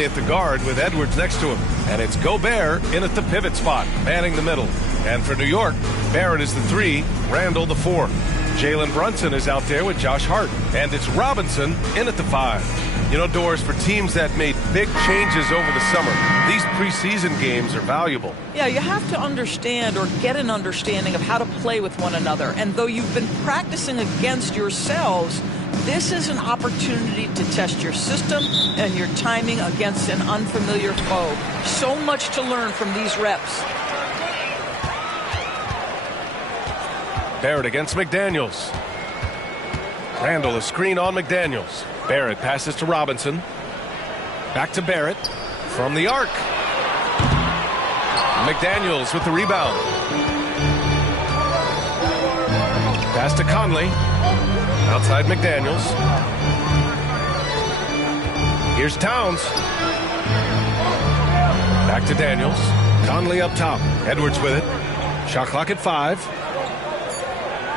Conley at the guard with Edwards next to him. And it's Gobert in at the pivot spot, manning the middle. And for New York, Barrett is the 3, Randall the 4. Jalen Brunson is out there with Josh Hart. And it's Robinson in at the 5. You know, Doris, for teams that made big changes over the summer, these preseason games are valuable. Yeah, you have to understand or get an understanding of how to play with one another. And though you've been practicing against yourselves, this is an opportunity to test your system and your timing against an unfamiliar foe. So much to learn from these reps. Barrett against McDaniels. Randall a screen on McDaniels. Barrett passes to Robinson. Back to Barrett from the arc. McDaniels with the rebound. Pass to Conley. Outside McDaniels. Here's Towns. Back to Daniels. Conley up top. Edwards with it. Shot clock at 5.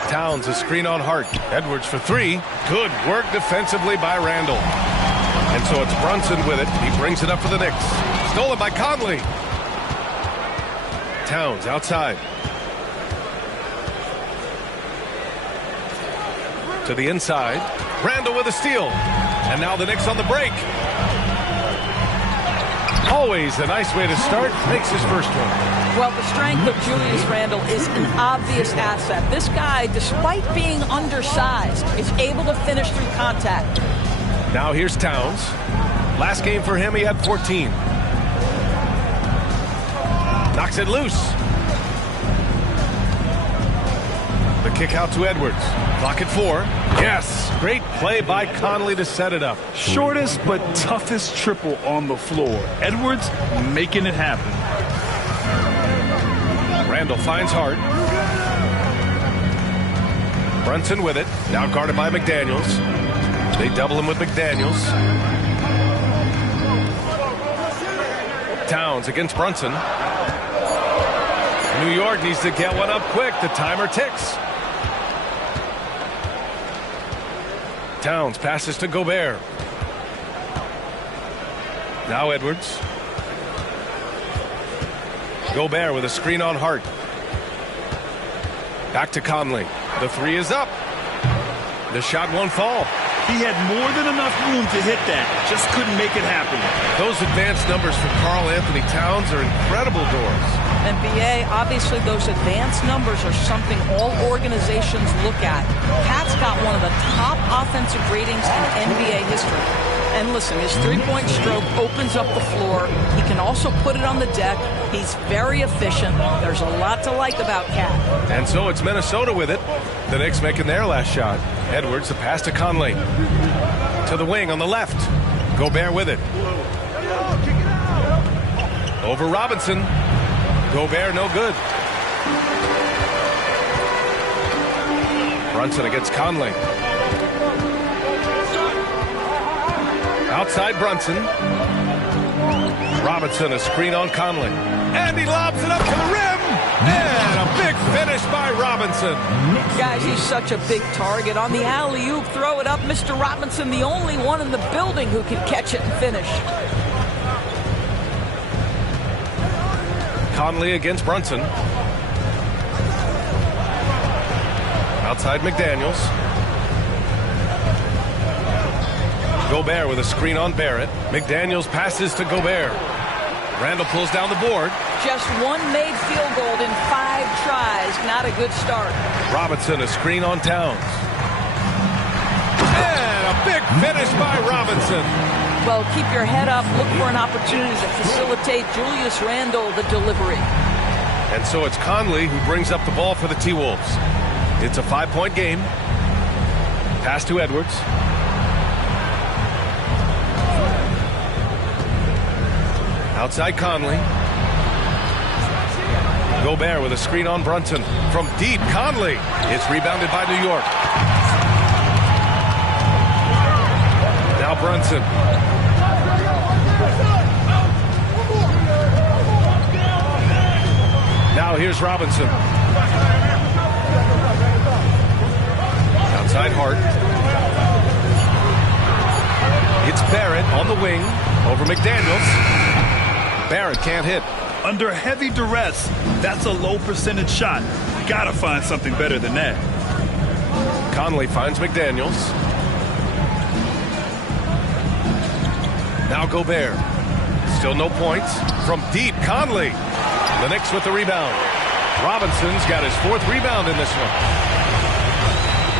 Towns a screen on Hart. Edwards for 3. Good work defensively by Randall. And so it's Brunson with it. He brings it up for the Knicks. Stolen by Conley. Towns outside. To the inside. Randall with a steal. And now the Knicks on the break. Always a nice way to start. Makes his first one. Well, the strength of Julius Randle is an obvious asset. This guy, despite being undersized, is able to finish through contact. Now here's Towns. Last game for him, he had 14. Knocks it loose. The kick out to Edwards. Clock at 4. Yes, great play by Conley to set it up. Shortest but toughest triple on the floor. Edwards making it happen. Randall finds Hart. Brunson with it. Now guarded by McDaniels. They double him with McDaniels. Towns against Brunson. New York needs to get one up quick. The timer ticks. Towns passes to Gobert. Now Edwards. Gobert with a screen on Hart. Back to Conley. The 3 is up. The shot won't fall. He had more than enough room to hit that. Just couldn't make it happen. Those advanced numbers for Karl Anthony Towns are incredible, Doris. NBA, obviously those advanced numbers are something all organizations look at. Pat's got one of the top offensive ratings in NBA history. And listen, his three-point stroke opens up the floor. He can also put it on the deck. He's very efficient. There's a lot to like about Cat. And so it's Minnesota with it. The Knicks making their last shot. Edwards, the pass to Conley. To the wing on the left. Gobert with it. Over Robinson. Gobert no good. Brunson against Conley. Outside Brunson. Robinson a screen on Conley. And he lobs it up to the rim. And a big finish by Robinson. Guys, he's such a big target. On the alley-oop, throw it up. Mr. Robinson, the only one in the building who can catch it and finish. Conley against Brunson. Outside McDaniels. Gobert with a screen on Barrett. McDaniels passes to Gobert. Randall pulls down the board. Just one made field goal in 5 tries. Not a good start. Robinson a screen on Towns. And a big finish by Robinson. Well, keep your head up. Look for an opportunity to facilitate Julius Randle the delivery. And so it's Conley who brings up the ball for the T-Wolves. It's a 5-point game. Pass to Edwards. Outside Conley. Gobert with a screen on Brunson. From deep, Conley. It's rebounded by New York. Now Brunson. Now here's Robinson. Outside Hart. It's Barrett on the wing. Over McDaniels. Barrett can't hit. Under heavy duress, that's a low percentage shot. Gotta find something better than that. Conley finds McDaniels. Now Gobert. Still no points. From deep, Conley. The Knicks with the rebound. Robinson's got his 4th rebound in this one.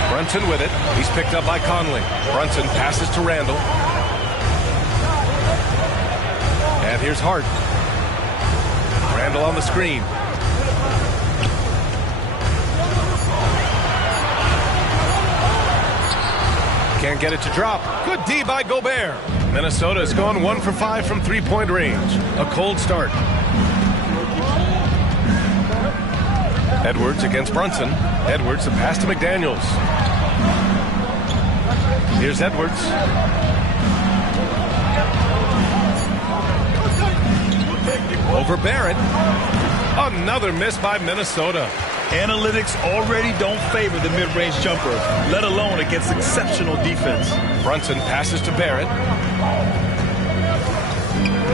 Brunson with it. He's picked up by Conley. Brunson passes to Randall. And here's Hart. Randall on the screen. Can't get it to drop. Good D by Gobert. Minnesota has gone 1 for 5 from 3-point range. A cold start. Edwards against Brunson. Edwards, the pass to McDaniels. Here's Edwards. Over Barrett. Another miss by Minnesota. Analytics already don't favor the mid-range jumper, let alone against exceptional defense. Brunson passes to Barrett.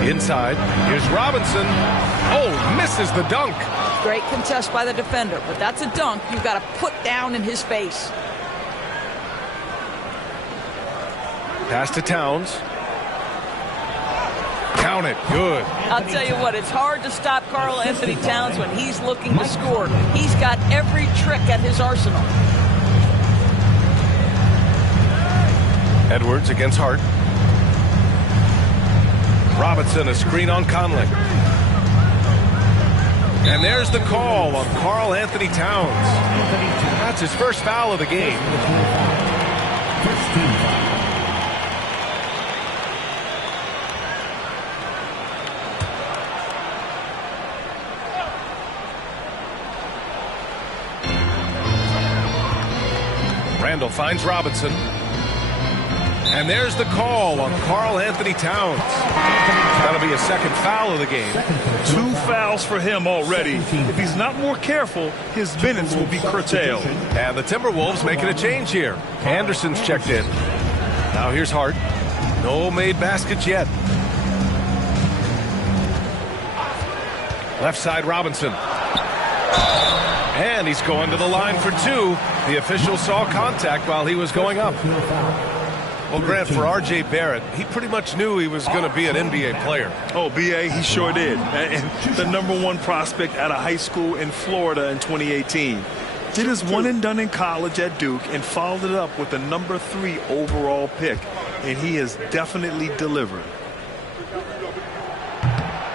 Inside. Here's Robinson. Oh, misses the dunk. Great contest by the defender, but that's a dunk you've got to put down in his face. Pass to Towns. Count it. Good. I'll tell you what, it's hard to stop Karl Anthony Towns when he's looking to score. He's got every trick at his arsenal. Edwards against Hart. Robinson, a screen on Conley. And there's the call on Karl Anthony Towns. That's his first foul of the game. Randall finds Robinson. And there's the call on Karl Anthony Towns. That'll be a second foul of the game. 2 fouls for him already. If he's not more careful, his minutes will be curtailed. And the Timberwolves making a change here. Anderson's checked in. Now here's Hart. No made baskets yet. Left side Robinson. And he's going to the line for 2. The official saw contact while he was going up. Well, Grant, for R.J. Barrett, he pretty much knew he was going to be an NBA player. Oh, B.A., he sure did. And the #1 prospect out of high school in Florida in 2018. Did his one and done in college at Duke and followed it up with the #3 overall pick. And he has definitely delivered.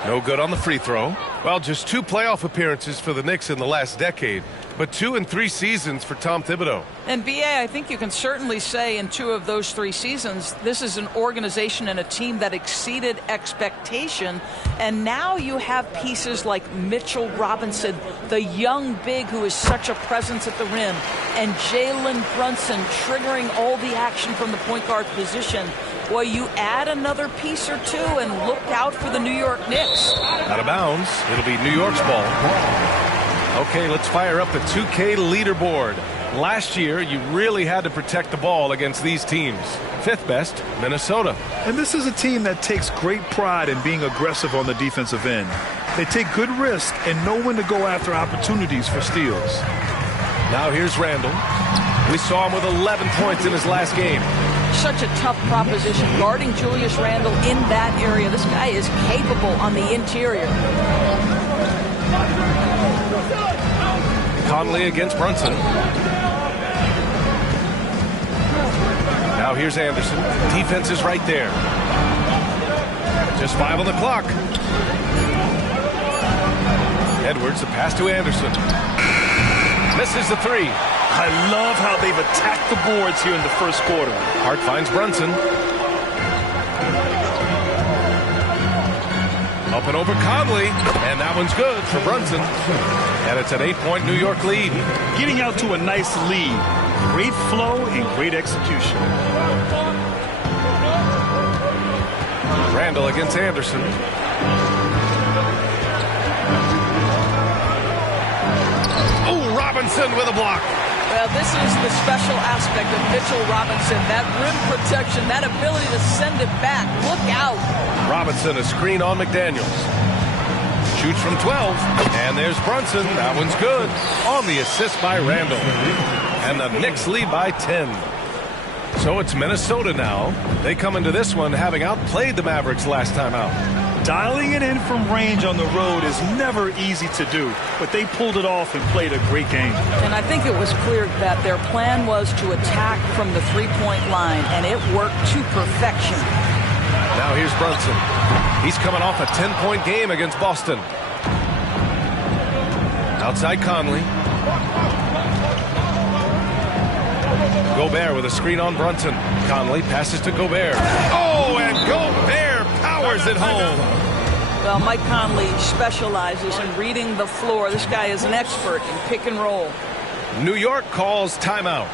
No good on the free throw. Well, just 2 playoff appearances for the Knicks in the last decade, but 2 in 3 seasons for Tom Thibodeau. And B.A., I think you can certainly say in 2 of those 3 seasons, this is an organization and a team that exceeded expectation. And now you have pieces like Mitchell Robinson, the young big who is such a presence at the rim, and Jalen Brunson triggering all the action from the point guard position. Boy, you add another piece or 2 and look out for the New York Knicks. Out of bounds. It'll be New York's ball. Okay, let's fire up the 2K leaderboard. Last year, you really had to protect the ball against these teams. 5th best, Minnesota. And this is a team that takes great pride in being aggressive on the defensive end. They take good risk and know when to go after opportunities for steals. Now here's Randall. We saw him with 11 points in his last game. Such a tough proposition guarding Julius Randle in that area. This guy is capable on the interior. Conley against Brunson. Now here's Anderson. Defense is right there. Just 5 on the clock. Edwards, the pass to Anderson. Misses the 3. I love how they've attacked the boards here in the first quarter. Hart finds Brunson. Up and over Conley. And that one's good for Brunson. And it's an 8-point New York lead. Getting out to a nice lead. Great flow and great execution. Randall against Anderson. Oh, Robinson with a block. Well, this is the special aspect of Mitchell Robinson. That rim protection, that ability to send it back. Look out. Robinson, a screen on McDaniels. Shoots from 12, and there's Brunson. That one's good. On the assist by Randall. And the Knicks lead by 10. So it's Minnesota now. They come into this one having outplayed the Mavericks last time out. Dialing it in from range on the road is never easy to do, but they pulled it off and played a great game. And I think it was clear that their plan was to attack from the three-point line, and it worked to perfection. Now here's Brunson. He's coming off a 10-point game against Boston. Outside Conley. Gobert with a screen on Brunson. Conley passes to Gobert. Oh, and Gobert powers it home. Well, Mike Conley specializes in reading the floor. This guy is an expert in pick and roll. New York calls timeout.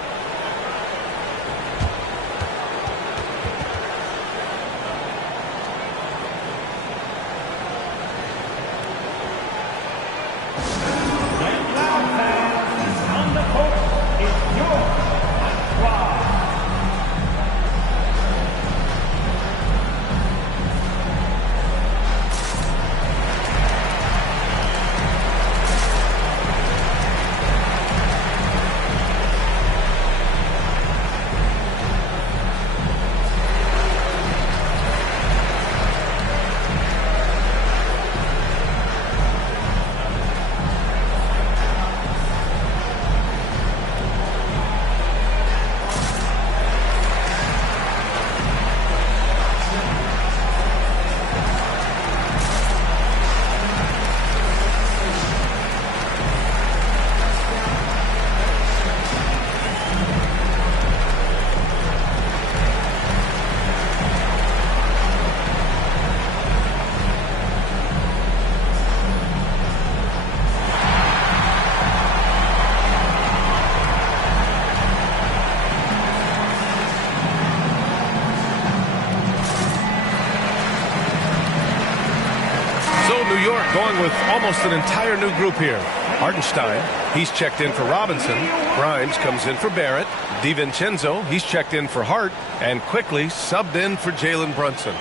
Going with almost an entire new group here. Hartenstein, he's checked in for Robinson. Grimes comes in for Barrett. DiVincenzo, he's checked in for Hart. And quickly subbed in for Jalen Brunson.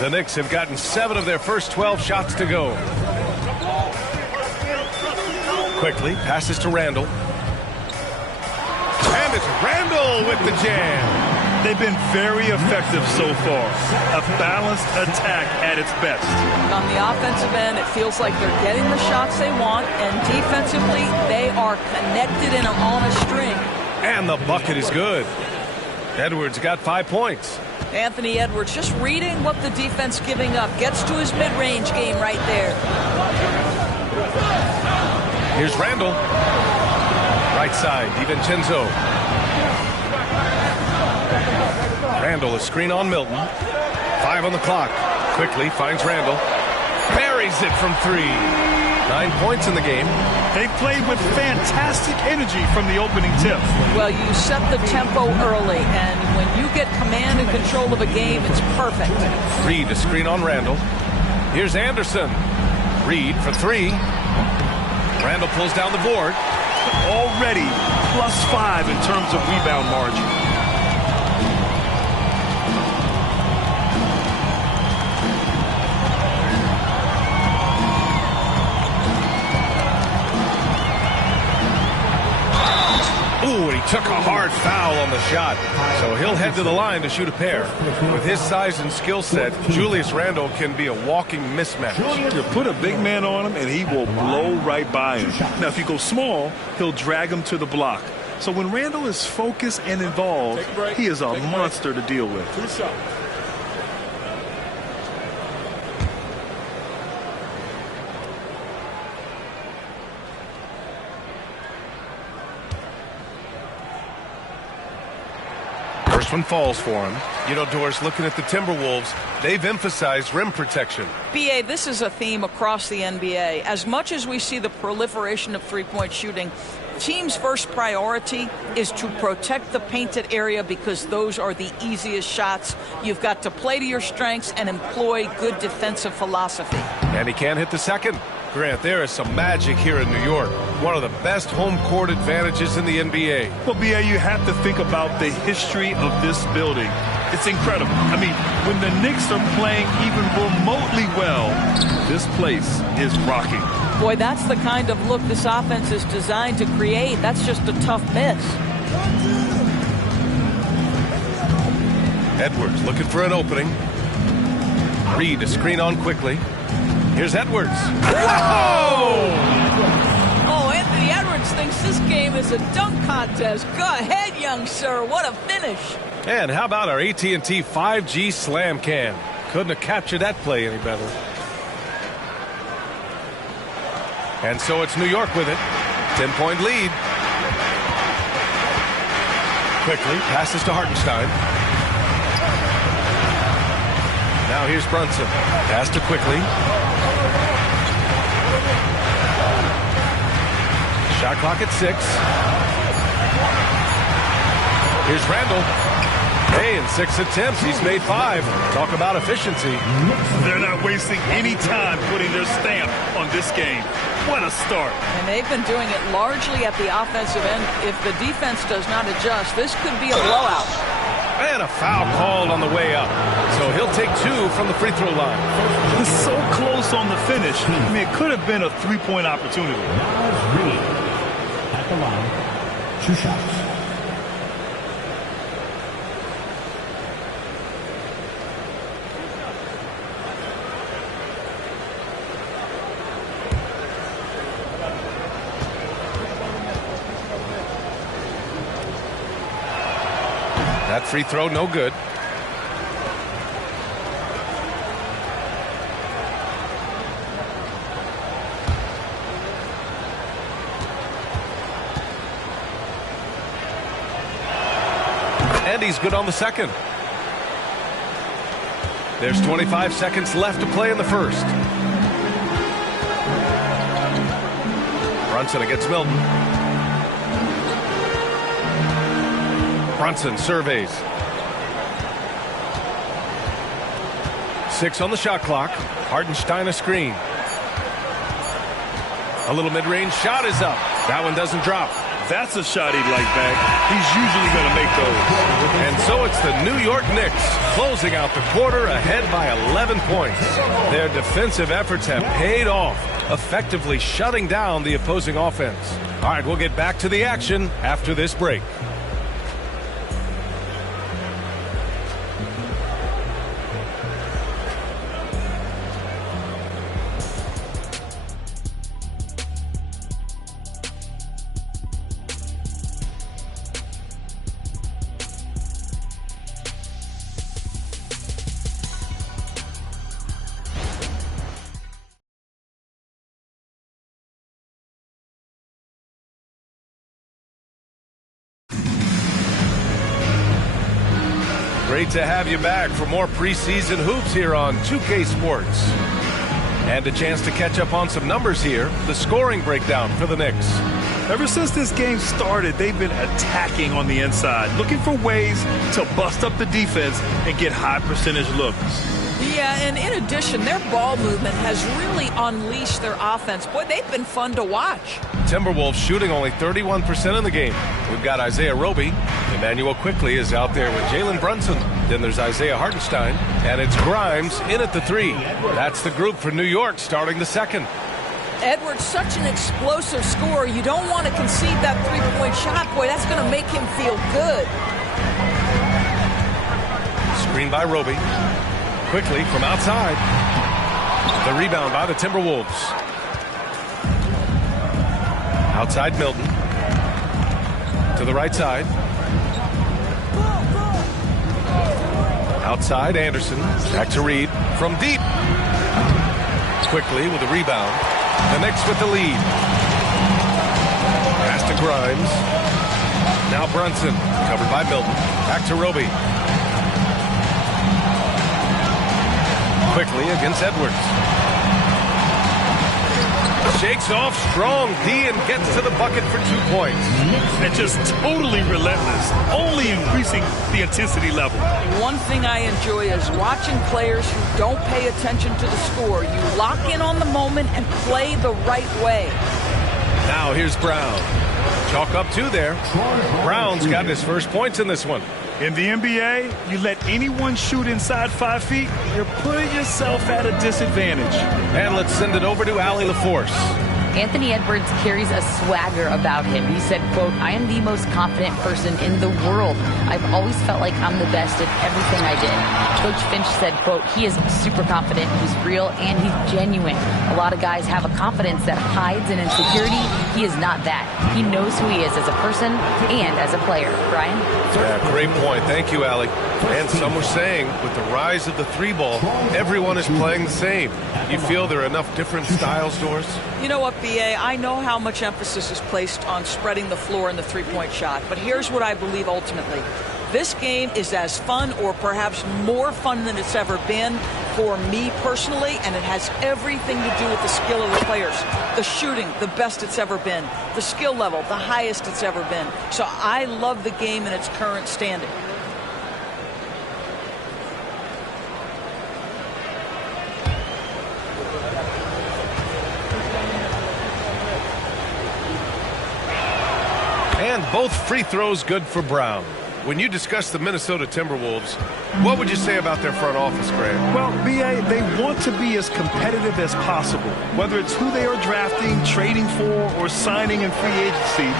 The Knicks have gotten 7 of their first 12 shots to go. Quickly passes to Randall. And it's Randall with the jam. They've been very effective so far. A balanced attack at its best. On the offensive end, it feels like they're getting the shots they want, and defensively, they are connected and on a string. And the bucket is good. Edwards got 5 points. Anthony Edwards just reading what the defense giving up. Gets to his mid-range game right there. Here's Randall. Right side, DiVincenzo. Randall, a screen on Milton. 5 on the clock. Quickly finds Randall. Buries it from 3. 9 points in the game. They played with fantastic energy from the opening tip. Well, you set the tempo early, and when you get command and control of a game, it's perfect. Reed, a screen on Randall. Here's Anderson. Reed for 3. Randall pulls down the board. Already +5 in terms of rebound margin. Ooh, and he took a hard foul on the shot. So he'll head to the line to shoot a pair. With his size and skill set, Julius Randle can be a walking mismatch. You put a big man on him, and he will blow right by him. Now, if you go small, he'll drag him to the block. So when Randle is focused and involved, he is a monster to deal with. First one falls for him. You know, Doris, looking at the Timberwolves, they've emphasized rim protection. BA, this is a theme across the NBA. As much as we see the proliferation of three-point shooting, team's first priority is to protect the painted area because those are the easiest shots. You've got to play to your strengths and employ good defensive philosophy. And he can't hit the second. Grant, there is some magic here in New York. One of the best home court advantages in the NBA. Well, B.A., you have to think about the history of this building. It's incredible. I mean, when the Knicks are playing even remotely well, this place is rocking. Boy, that's the kind of look this offense is designed to create. That's just a tough miss. Edwards looking for an opening. Reed to screen on quickly. Here's Edwards. Whoa! Oh, Anthony Edwards thinks this game is a dunk contest. Go ahead, young sir. What a finish. And how about our AT&T 5G slam cam? Couldn't have captured that play any better. And so it's New York with it. 10-point lead. Quickly passes to Hartenstein. Now here's Brunson. Pass to Quickly. Shot clock at 6. Here's Randall. Hey, in 6 attempts, he's made 5. Talk about efficiency. They're not wasting any time putting their stamp on this game. What a start. And they've been doing it largely at the offensive end. If the defense does not adjust, this could be a blowout. And a foul called on the way up. So he'll take 2 from the free throw line. It's so close on the finish. I mean, it could have been a three-point opportunity. Reed at the line. 2 shots. That free throw, no good. And he's good on the second. There's 25 seconds left to play in the first. Brunson against Milton. Brunson surveys. 6 on the shot clock. Hartenstein a screen. A little mid-range shot is up. That one doesn't drop. That's a shot he'd like back. He's usually going to make those. And so it's the New York Knicks closing out the quarter ahead by 11 points. Their defensive efforts have paid off, effectively shutting down the opposing offense. All right, we'll get back to the action after this break. Great to have you back for more preseason hoops here on 2K Sports. And a chance to catch up on some numbers here. The scoring breakdown for the Knicks. Ever since this game started, they've been attacking on the inside, looking for ways to bust up the defense and get high percentage looks. Yeah, and in addition, their ball movement has really unleashed their offense. Boy, they've been fun to watch. Timberwolves shooting only 31% in the game. We've got Isaiah Roby. Emmanuel Quickly is out there with Jalen Brunson. Then there's Isaiah Hartenstein. And it's Grimes in at the 3. That's the group for New York starting the second. Edwards, such an explosive scorer. You don't want to concede that three-point shot. Boy, that's going to make him feel good. Screen by Roby. Quickly from outside. The rebound by the Timberwolves. Outside Milton. To the right side. Outside Anderson. Back to Reed. From deep. Quickly with a rebound. The Knicks with the lead. Pass to Grimes. Now Brunson. Covered by Milton. Back to Roby. Quickly against Edwards. Shakes off strong D and gets to the bucket for 2 points. And just totally relentless, only increasing the intensity level. One thing I enjoy is watching players who don't pay attention to the score. You lock in on the moment and play the right way. Now here's Brown. Chalk up 2 there. Brown's got his first points in this one. In the NBA, you let anyone shoot inside 5 feet, you're putting yourself at a disadvantage. And let's send it over to Allie LaForce. Anthony Edwards carries a swagger about him. He said, quote, "I am the most confident person in the world. I've always felt like I'm the best at everything I did." Coach Finch said, quote, "He is super confident, he's real, and he's genuine. A lot of guys have a confidence that hides an insecurity. He is not that. He knows who he is as a person and as a player." Brian? Yeah, great point. Thank you, Allie. And some were saying, with the rise of the 3-ball, everyone is playing the same. You feel there are enough different styles, Doris? You know what, BA? I know how much emphasis is placed on spreading the floor in the three-point shot, but here's what I believe ultimately. This game is as fun or perhaps more fun than it's ever been for me personally, and it has everything to do with the skill of the players. The shooting, the best it's ever been. The skill level, the highest it's ever been. So I love the game in its current standing. And both free throws good for Brown. When you discuss the Minnesota Timberwolves, what would you say about their front office, Greg? Well, BA, they want to be as competitive as possible. Whether it's who they are drafting, trading for, or signing in free agency,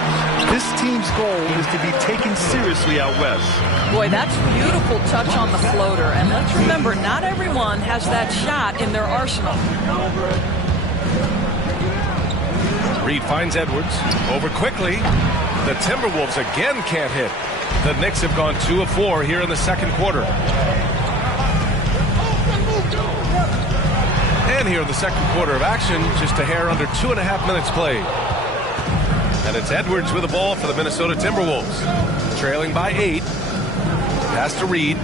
this team's goal is to be taken seriously out west. Boy, that's a beautiful touch on the floater. And let's remember, not everyone has that shot in their arsenal. Reed finds Edwards. Over quickly. The Timberwolves again can't hit. The Knicks have gone 2 of 4 here in the second quarter. And here in the second quarter of action, just a hair under 2.5 minutes played. And it's Edwards with the ball for the Minnesota Timberwolves. Trailing by 8. Pass to Reed.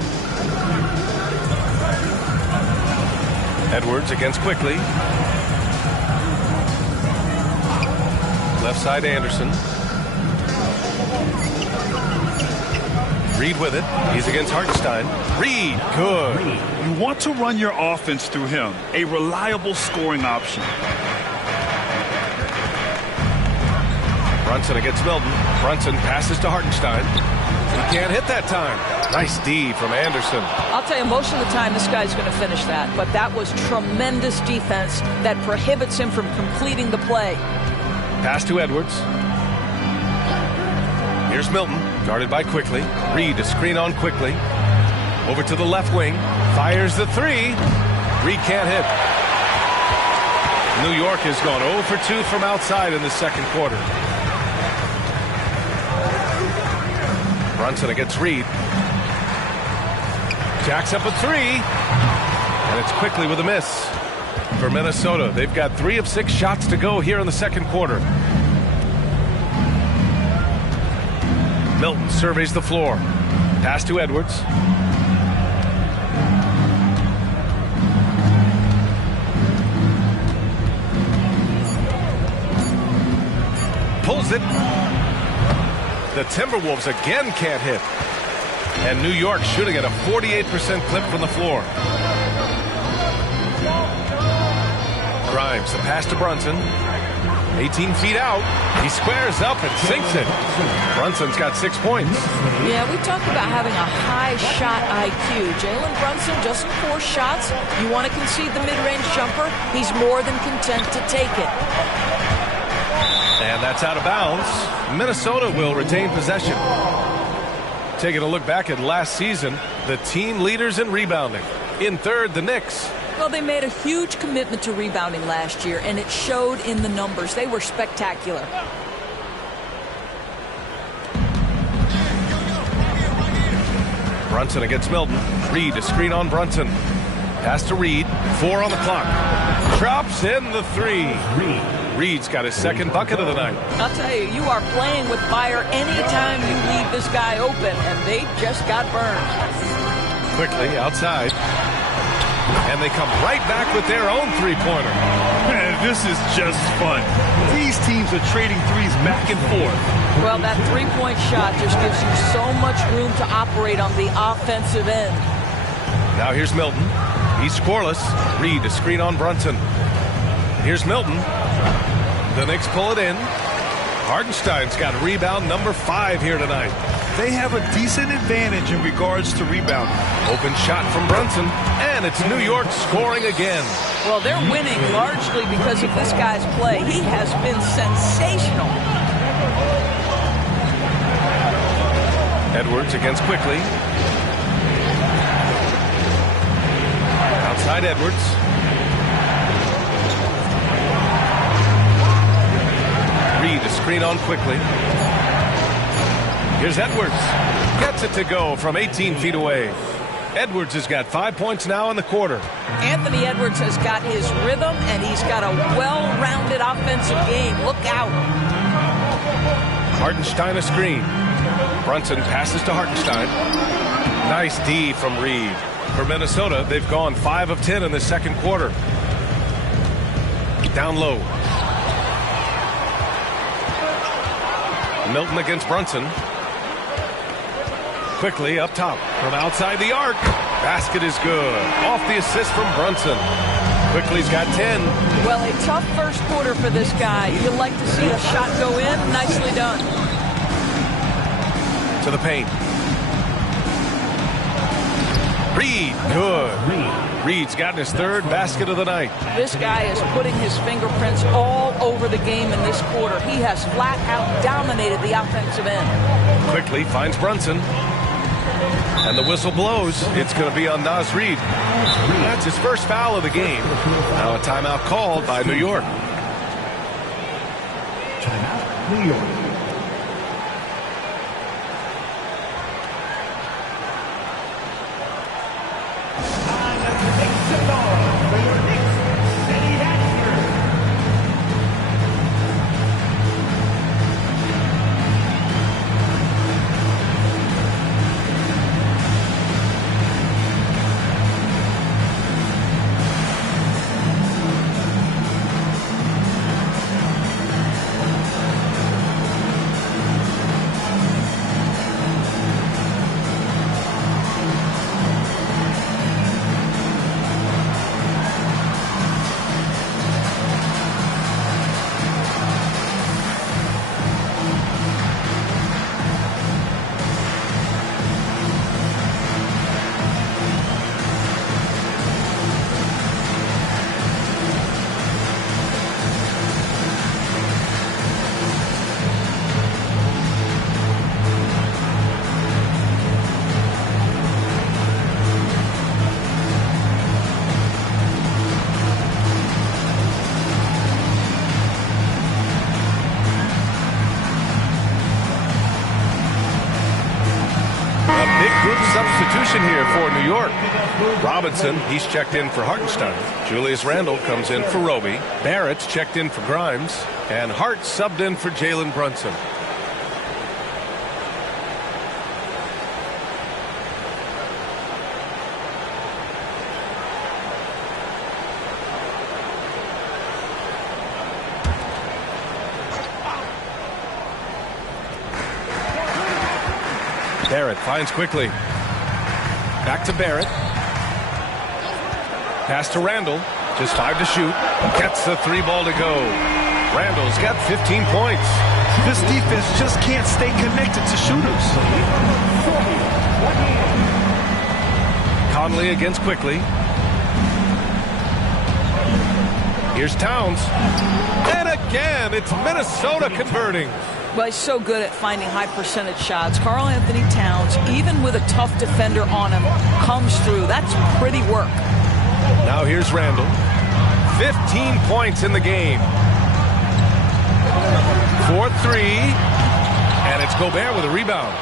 Edwards against Quickly. Left side Anderson. Reed with it. He's against Hartenstein. Reed, good. You want to run your offense through him, a reliable scoring option. Brunson against Milton. Brunson passes to Hartenstein. He can't hit that time. Nice D from Anderson. I'll tell you, most of the time this guy's going to finish that, but that was tremendous defense that prohibits him from completing the play. Pass to Edwards. Here's Milton, guarded by Quickly. Reed to screen on Quickly. Over to the left wing. Fires the 3. Reed can't hit. New York has gone 0 for 2 from outside in the second quarter. Brunson against Reed. Jacks up a 3. And it's Quickly with a miss. For Minnesota, they've got 3 of 6 shots to go here in the second quarter. Milton surveys the floor. Pass to Edwards. Pulls it. The Timberwolves again can't hit. And New York shooting at a 48% clip from the floor. Grimes, the pass to Brunson. 18 feet out. He squares up and sinks it. Brunson's got 6 points. Yeah, we talked about having a high shot IQ. Jalen Brunson, just 4 shots. You want to concede the mid-range jumper? He's more than content to take it. And that's out of bounds. Minnesota will retain possession. Taking a look back at last season, the team leaders in rebounding. In third, the Knicks. Well, they made a huge commitment to rebounding last year, and it showed in the numbers. They were spectacular. Brunson against Milton. Reed to screen on Brunson. Pass to Reed. 4 on the clock. Drops in the 3. Reed's got his second bucket of the night. I'll tell you, you are playing with fire anytime you leave this guy open, and they just got burned. Quickly outside. And they come right back with their own three-pointer. Man, this is just fun. These teams are trading threes back and forth. Well, that three-point shot just gives you so much room to operate on the offensive end. Now here's Milton. He's scoreless. Reed to screen on Brunson. Here's Milton. The Knicks pull it in. Hartenstein's got rebound number 5 here tonight. They have a decent advantage in regards to rebounding. Open shot from Brunson, and it's New York scoring again. Well, they're winning largely because of this guy's play. He has been sensational. Edwards against Quickly. Outside Edwards. Reed to screen on Quickly. Here's Edwards. Gets it to go from 18 feet away. Edwards has got 5 points now in the quarter. Anthony Edwards has got his rhythm, and he's got a well-rounded offensive game. Look out. Hartenstein a screen. Brunson passes to Hartenstein. Nice D from Reed. For Minnesota, they've gone 5 of 10 in the second quarter. Down low. Milton against Brunson. Quickly up top from outside the arc. Basket is good. Off the assist from Brunson. Quickly's got 10. Well, a tough first quarter for this guy. You'd like to see a shot go in. Nicely done. To the paint. Reed, good. Reed's gotten his 3rd basket of the night. This guy is putting his fingerprints all over the game in this quarter. He has flat out dominated the offensive end. Quickly finds Brunson. And the whistle blows. It's going to be on Naz Reid. That's his first foul of the game. Now a timeout called by New York. Timeout, New York. Substitution here for New York. Robinson, he's checked in for Hartenstein. Julius Randle comes in for Roby. Barrett's checked in for Grimes. And Hart subbed in for Jalen Brunson. Barrett finds Quickly. Back to Barrett. Pass to Randle. Just 5 to shoot. Gets the 3 ball to go. Randle's got 15 points. This defense just can't stay connected to shooters. Conley against Quickly. Here's Towns. And again, it's Minnesota converting. Well, he's so good at finding high percentage shots. Karl Anthony Towns, even with a tough defender on him, comes through. That's pretty work. Now here's Randle. 15 points in the game. 4-3. And it's Gobert with a rebound.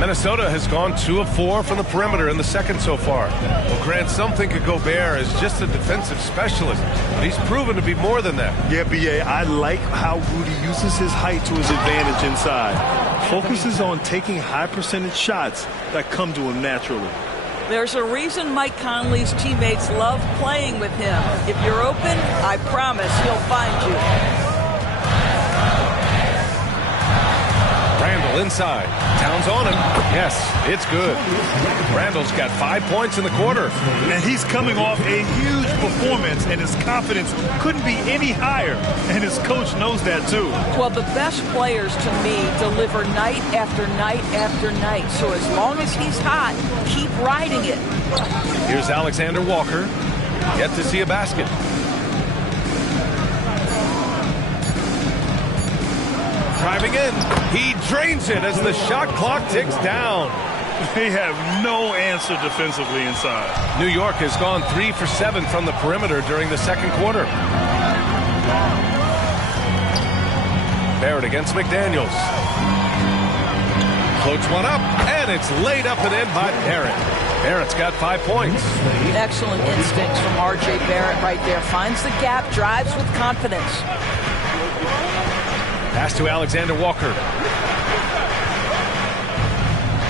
Minnesota has gone 2 of 4 from the perimeter in the second so far. Well, Grant, some think of Gobert as just a defensive specialist, but he's proven to be more than that. Yeah, B.A., I like how Rudy uses his height to his advantage inside. Focuses on taking high percentage shots that come to him naturally. There's a reason Mike Conley's teammates love playing with him. If you're open, I promise he'll find you. Randall inside. Towns on him. Yes, it's good. Randall's got 5 points in the quarter. And he's coming off a huge performance, and his confidence couldn't be any higher. And his coach knows that, too. Well, the best players, to me, deliver night after night after night. So as long as he's hot, keep riding it. Here's Alexander Walker. Yet to see a basket. Driving in. He drains it as the shot clock ticks down. They have no answer defensively inside. New York has gone 3 for 7 from the perimeter during the second quarter. Barrett against McDaniels. Floats one up, and it's laid up and in by Barrett. Barrett's got 5 points. Excellent instincts from R.J. Barrett right there. Finds the gap, drives with confidence. Pass to Alexander Walker.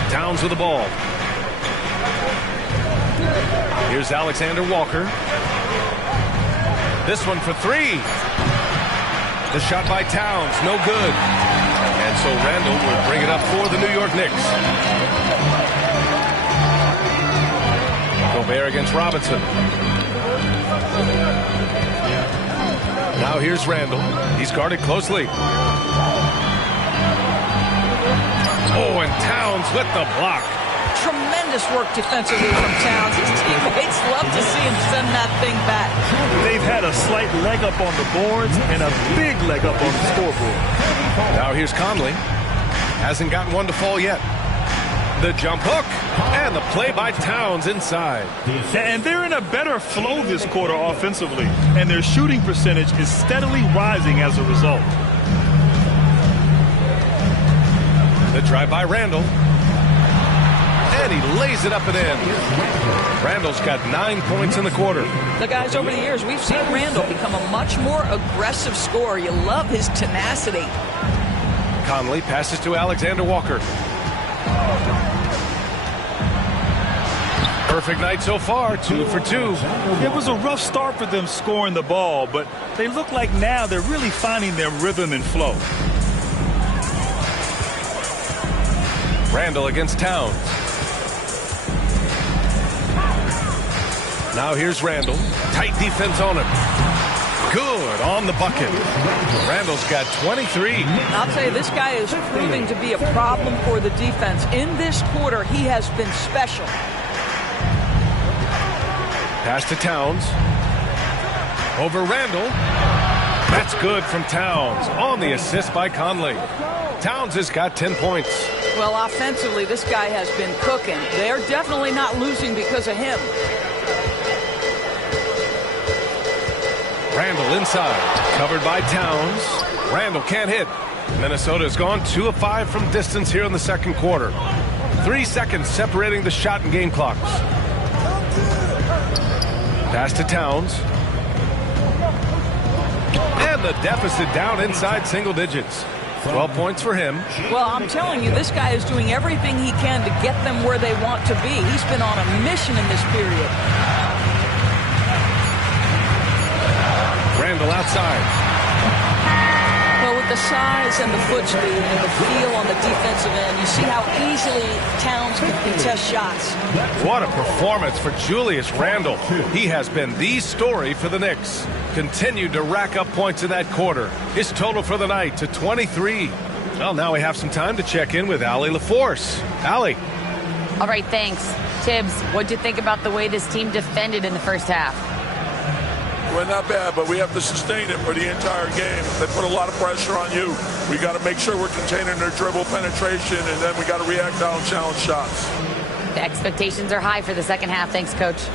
Towns with the ball. Here's Alexander Walker. This one for 3. The shot by Towns, no good. And so Randall will bring it up for the New York Knicks. Gobert against Robinson. Now here's Randall. He's guarded closely. Oh, and Towns with the block. Tremendous work defensively from Towns. His teammates love to see him send that thing back. They've had a slight leg up on the boards and a big leg up on the scoreboard. Now here's Conley. Hasn't gotten one to fall yet. The jump hook and the play by Towns inside. And they're in a better flow this quarter offensively, and their shooting percentage is steadily rising as a result. The drive by Randall. And he lays it up and in. Randall's got 9 points in the quarter. The guys, over the years, we've seen Randall become a much more aggressive scorer. You love his tenacity. Conley passes to Alexander Walker. Perfect night so far, 2 for 2. It was a rough start for them scoring the ball, but they look like now they're really finding their rhythm and flow. Randall against Towns. Now here's Randall. Tight defense on him. Good on the bucket. Randall's got 23. I'll tell you, this guy is proving to be a problem for the defense. In this quarter, he has been special. Pass to Towns. Over Randall. That's good from Towns. On the assist by Conley. Towns has got 10 points. Well, offensively, this guy has been cooking. They're definitely not losing because of him. Randall inside. Covered by Towns. Randall can't hit. Minnesota's gone 2 of 5 from distance here in the second quarter. 3 seconds separating the shot and game clocks. Pass to Towns. And the deficit down inside single digits. 12 points for him. Well, I'm telling you, this guy is doing everything he can to get them where they want to be. He's been on a mission in this period. Randall outside. Well, with the size and the foot speed and the feel on the defensive end, you see how easily Towns can contest shots. What a performance for Julius Randall. He has been the story for the Knicks. Continued to rack up points in that quarter. His total for the night to 23. Well, now we have some time to check in with Allie LaForce. Allie. All right, thanks. Tibbs, what'd you think about the way this team defended in the first half? Well, not bad, but we have to sustain it for the entire game. They put a lot of pressure on you. We got to make sure we're containing their dribble penetration, and then we got to react on challenge shots. The expectations are high for the second half. Thanks, Coach.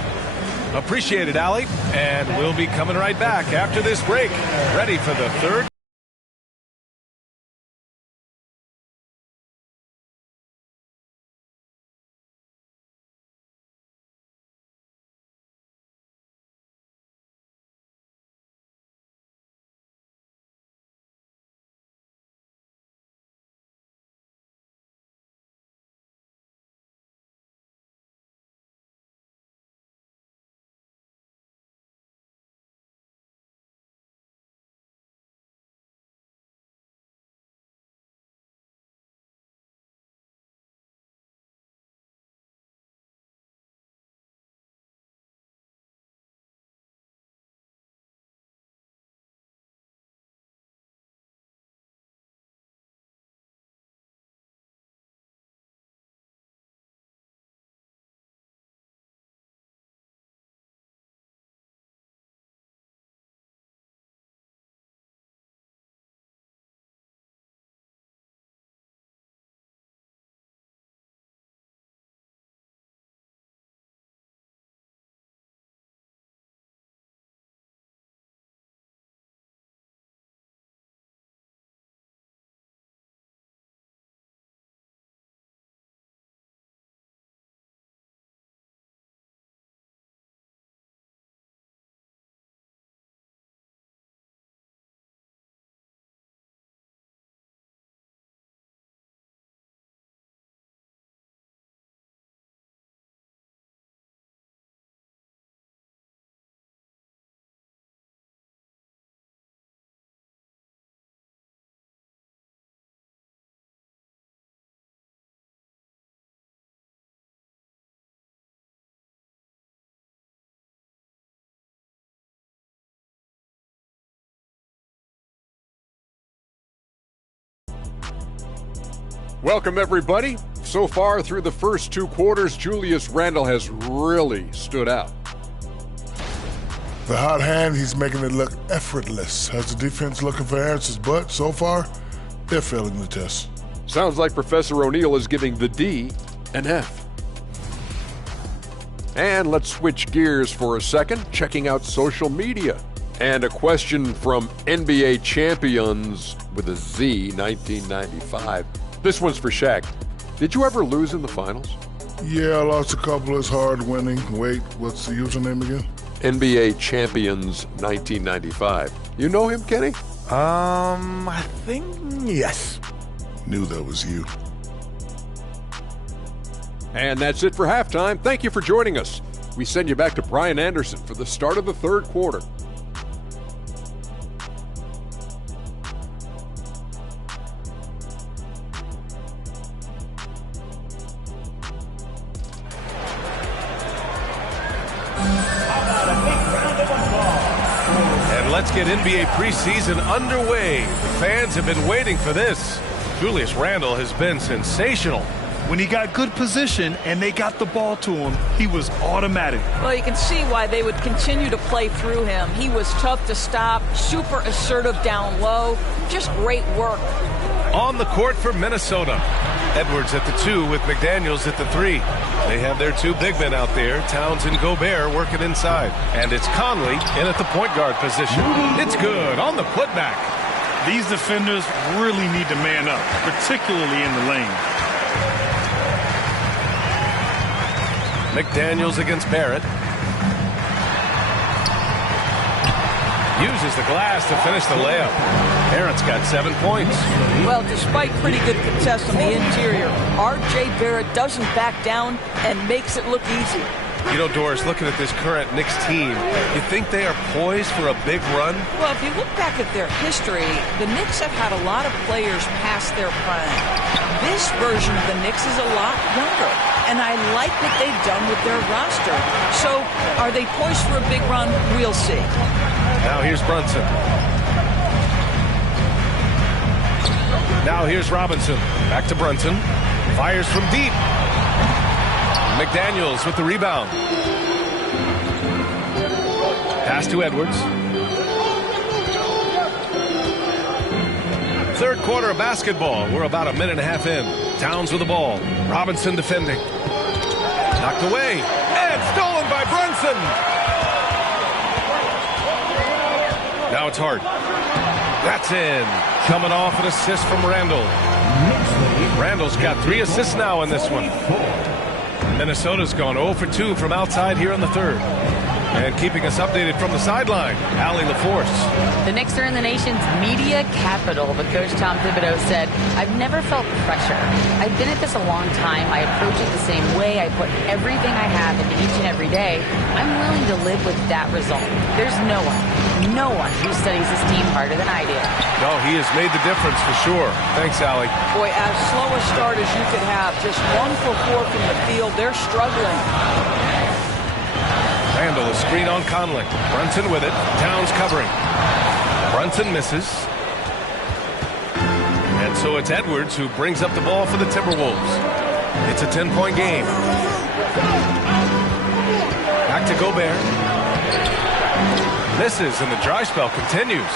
Appreciate it, Allie. And we'll be coming right back after this break. Ready for the third Welcome, everybody. So far through the first two quarters, Julius Randle has really stood out. The hot hand, he's making it look effortless. Has the defense looking for answers, but so far, they're failing the test. Sounds like Professor O'Neal is giving the D an F. And let's switch gears for a second, checking out social media. And a question from NBA Champions with a Z, 1995. This one's for Shaq. Did you ever lose in the finals? Yeah, I lost a couple. It's hard winning. Wait, what's the username again? NBA Champions 1995. You know him, Kenny? I think yes. Knew that was you. And that's it for halftime. Thank you for joining us. We send you back to Brian Anderson for the start of the third quarter. Let's get NBA preseason underway. The fans have been waiting for this. Julius Randle has been sensational. When he got good position and they got the ball to him, he was automatic. Well, you can see why they would continue to play through him. He was tough to stop, super assertive down low. Just great work. On the court for Minnesota. Edwards at the 2 with McDaniels at the 3. They have their two big men out there, Towns and Gobert, working inside. And it's Conley in at the point guard position. It's good on the putback. These defenders really need to man up, particularly in the lane. McDaniels against Barrett. Uses the glass to finish the layup. Barrett's got 7 points. Well, despite pretty good contest on the interior, R.J. Barrett doesn't back down and makes it look easy. You know, Doris, looking at this current Knicks team, you think they are poised for a big run? Well, if you look back at their history, the Knicks have had a lot of players past their prime. This version of the Knicks is a lot younger, and I like what they've done with their roster. So, are they poised for a big run? We'll see. Now here's Brunson. Now here's Robinson. Back to Brunson. Fires from deep. McDaniels with the rebound. Pass to Edwards. Third quarter of basketball. We're about a minute and a half in. Towns with the ball. Robinson defending. Knocked away. And stolen by Brunson. Now it's Hart. That's in. Coming off an assist from Randle. Randle's got 3 assists now in this one. Minnesota's gone 0 for 2 from outside here in the third. And keeping us updated from the sideline, Allie LaForce. The Knicks are in the nation's media capital, but Coach Tom Thibodeau said, I've never felt pressure. I've been at this a long time. I approach it the same way. I put everything I have into each and every day. I'm willing to live with that result. There's no one who studies this team harder than I do. No, he has made the difference for sure. Thanks, Allie. Boy, as slow a start as you could have, just 1 for 4 from the field. They're struggling. Randle, a screen on Conley. Brunson with it. Towns covering. Brunson misses. And so it's Edwards who brings up the ball for the Timberwolves. It's a 10-point game. Back to Gobert. Misses, and the dry spell continues.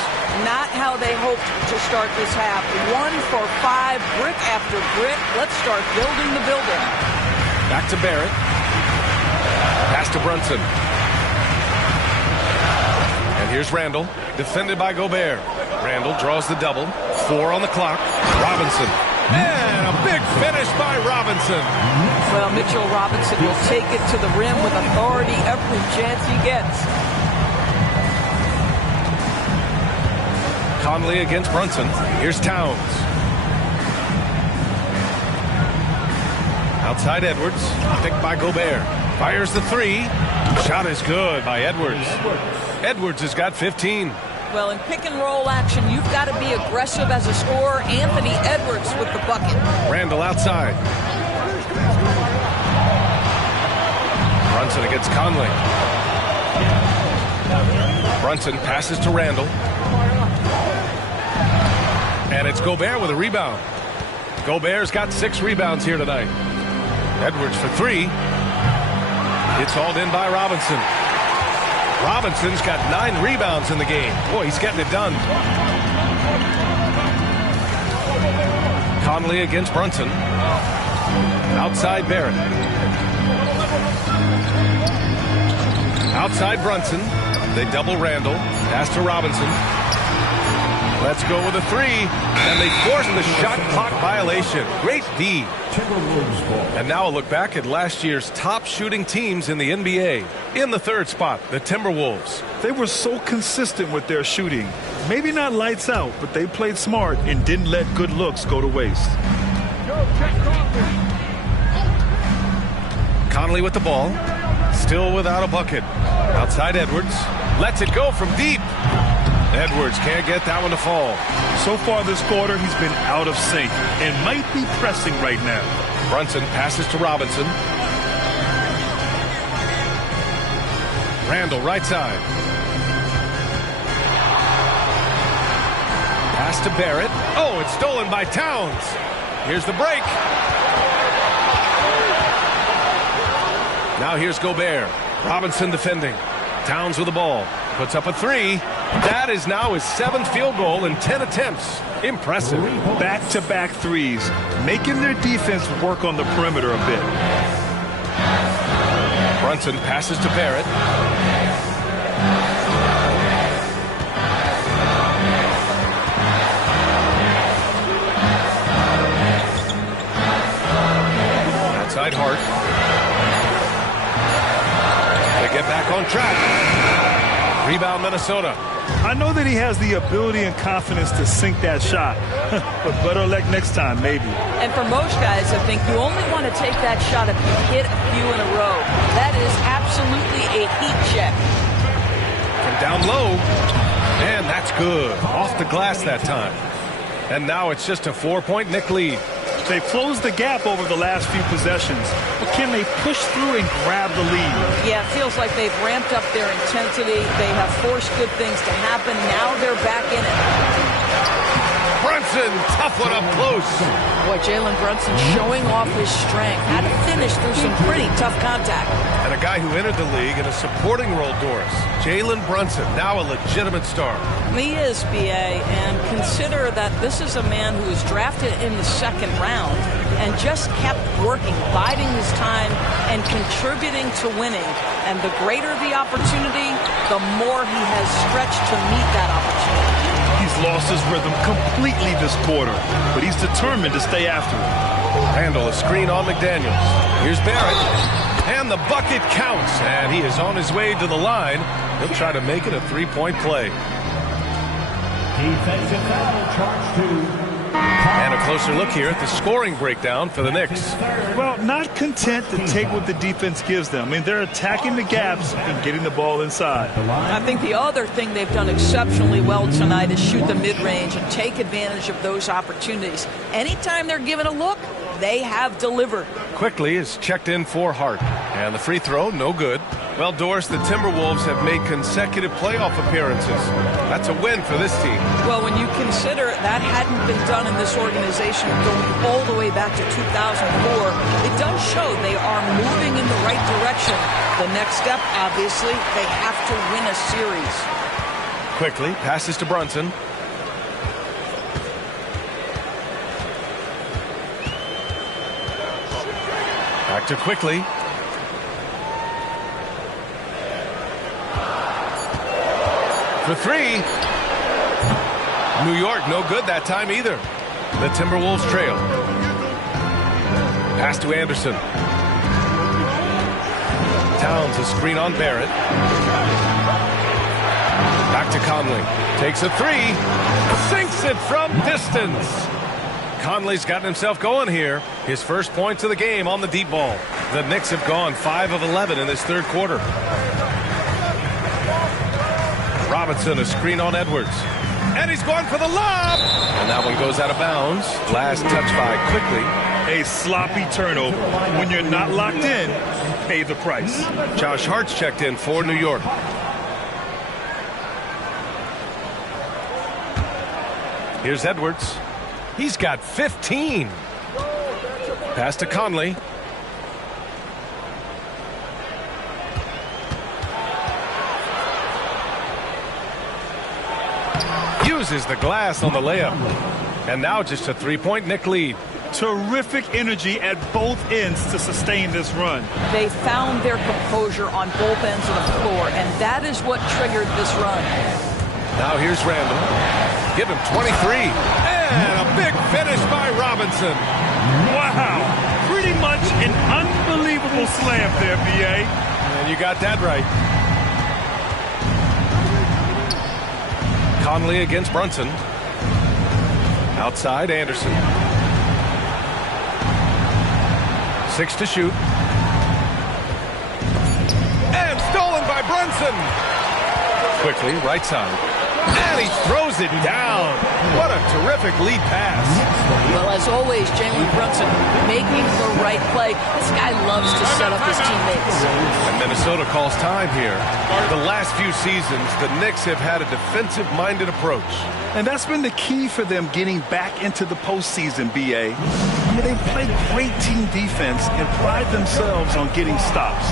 Not how they hoped to start this half. 1 for 5, brick after brick. Let's start building the building. Back to Barrett. Pass to Brunson. And here's Randle, defended by Gobert. Randle draws the double. 4 on the clock. Robinson. And a big finish by Robinson. Well, Mitchell Robinson will take it to the rim with authority every chance he gets. Conley against Brunson. Here's Towns. Outside Edwards. Picked by Gobert. Fires the 3. Shot is good by Edwards. Edwards has got 15. Well, in pick and roll action, you've got to be aggressive as a scorer. Anthony Edwards with the bucket. Randle outside. Brunson against Conley. Brunson passes to Randle. And it's Gobert with a rebound. Gobert's got 6 rebounds here tonight. Edwards for 3. It's hauled in by Robinson. Robinson's got 9 rebounds in the game. Boy, he's getting it done. Conley against Brunson. Outside Barrett. Outside Brunson. They double Randall. Pass to Robinson. Let's go with a 3. And they force the shot clock violation. Great D. And now a look back at last year's top shooting teams in the NBA. In the 3rd spot, the Timberwolves. They were so consistent with their shooting. Maybe not lights out, but they played smart and didn't let good looks go to waste. Conley with the ball. Still without a bucket. Outside Edwards. Lets it go from deep. Edwards can't get that one to fall. So far this quarter, he's been out of sync and might be pressing right now. Brunson passes to Robinson. Randall right side. Pass to Barrett. Oh, it's stolen by Towns. Here's the break. Now here's Gobert. Robinson defending. Towns with the ball. Puts up a 3. That is now his 7th field goal in 10 attempts. Impressive. Back-to-back threes, making their defense work on the perimeter a bit. Brunson passes to Barrett. Outside Hart. They get back on track. Rebound Minnesota. I know that he has the ability and confidence to sink that shot, but better luck next time, maybe. And for most guys, I think you only want to take that shot if you hit a few in a row. That is absolutely a heat check. From down low, and that's good. Off the glass that time. And now it's just a 4-point Knick lead. They've closed the gap over the last few possessions, but can they push through and grab the lead? Yeah, it feels like they've ramped up their intensity. They have forced good things to happen. Now they're back in it. Brunson, tough one up close. Boy, Jalen Brunson showing off his strength. Had to finish through some pretty tough contact. And a guy who entered the league in a supporting role, Doris. Jalen Brunson, now a legitimate star. He is, B.A., and consider that this is a man who was drafted in the 2nd round and just kept working, biding his time, and contributing to winning. And the greater the opportunity, the more he has stretched to meet that opportunity. He's lost his rhythm completely this quarter, but he's determined to stay after it. Handle a screen on McDaniels. Here's Barrett. And the bucket counts. And he is on his way to the line. He'll try to make it a 3-point play. Defensive foul charge to. And a closer look here at the scoring breakdown for the Knicks. Well, not content to take what the defense gives them. I mean, they're attacking the gaps and getting the ball inside. I think the other thing they've done exceptionally well tonight is shoot the mid-range and take advantage of those opportunities. Anytime they're given a look, they have delivered. Quickly is checked in for Hart. And the free throw, no good. Well, Doris, the Timberwolves have made consecutive playoff appearances. That's a win for this team. Well, when you consider that hadn't been done in this organization going all the way back to 2004, it does show they are moving in the right direction. The next step, obviously, they have to win a series. Quickly, passes to Brunson. Back to Quickly. For 3. New York, no good that time either. The Timberwolves trail. Pass to Anderson. Towns a screen on Barrett. Back to Conley. Takes a 3. Sinks it from distance. Conley's gotten himself going here. His first points of the game on the deep ball. The Knicks have gone 5 of 11 in this 3rd quarter. Robinson, a screen on Edwards. And he's going for the lob. And that one goes out of bounds. Last touch by Quickly. A sloppy turnover. When you're not locked in, pay the price. Josh Hart's checked in for New York. Here's Edwards. He's got 15. Pass to Conley. Uses the glass on the layup. And now just a three-point Knick lead. Terrific energy at both ends to sustain this run. They found their composure on both ends of the floor, and that is what triggered this run. Now here's Randall. Give him 23. And a big finish by Robinson. Wow. Pretty much an unbelievable slam there, B.A. And you got that right. Conley against Brunson. Outside, Anderson. 6 to shoot. And stolen by Brunson. Quickly, right side. And he throws it down. What a terrific lead pass. Well, as always, Jalen Brunson making the right play. This guy loves to set up his teammates. And Minnesota calls time here. The last few seasons, the Knicks have had a defensive-minded approach. And that's been the key for them getting back into the postseason, B.A. I mean, they play great team defense and pride themselves on getting stops.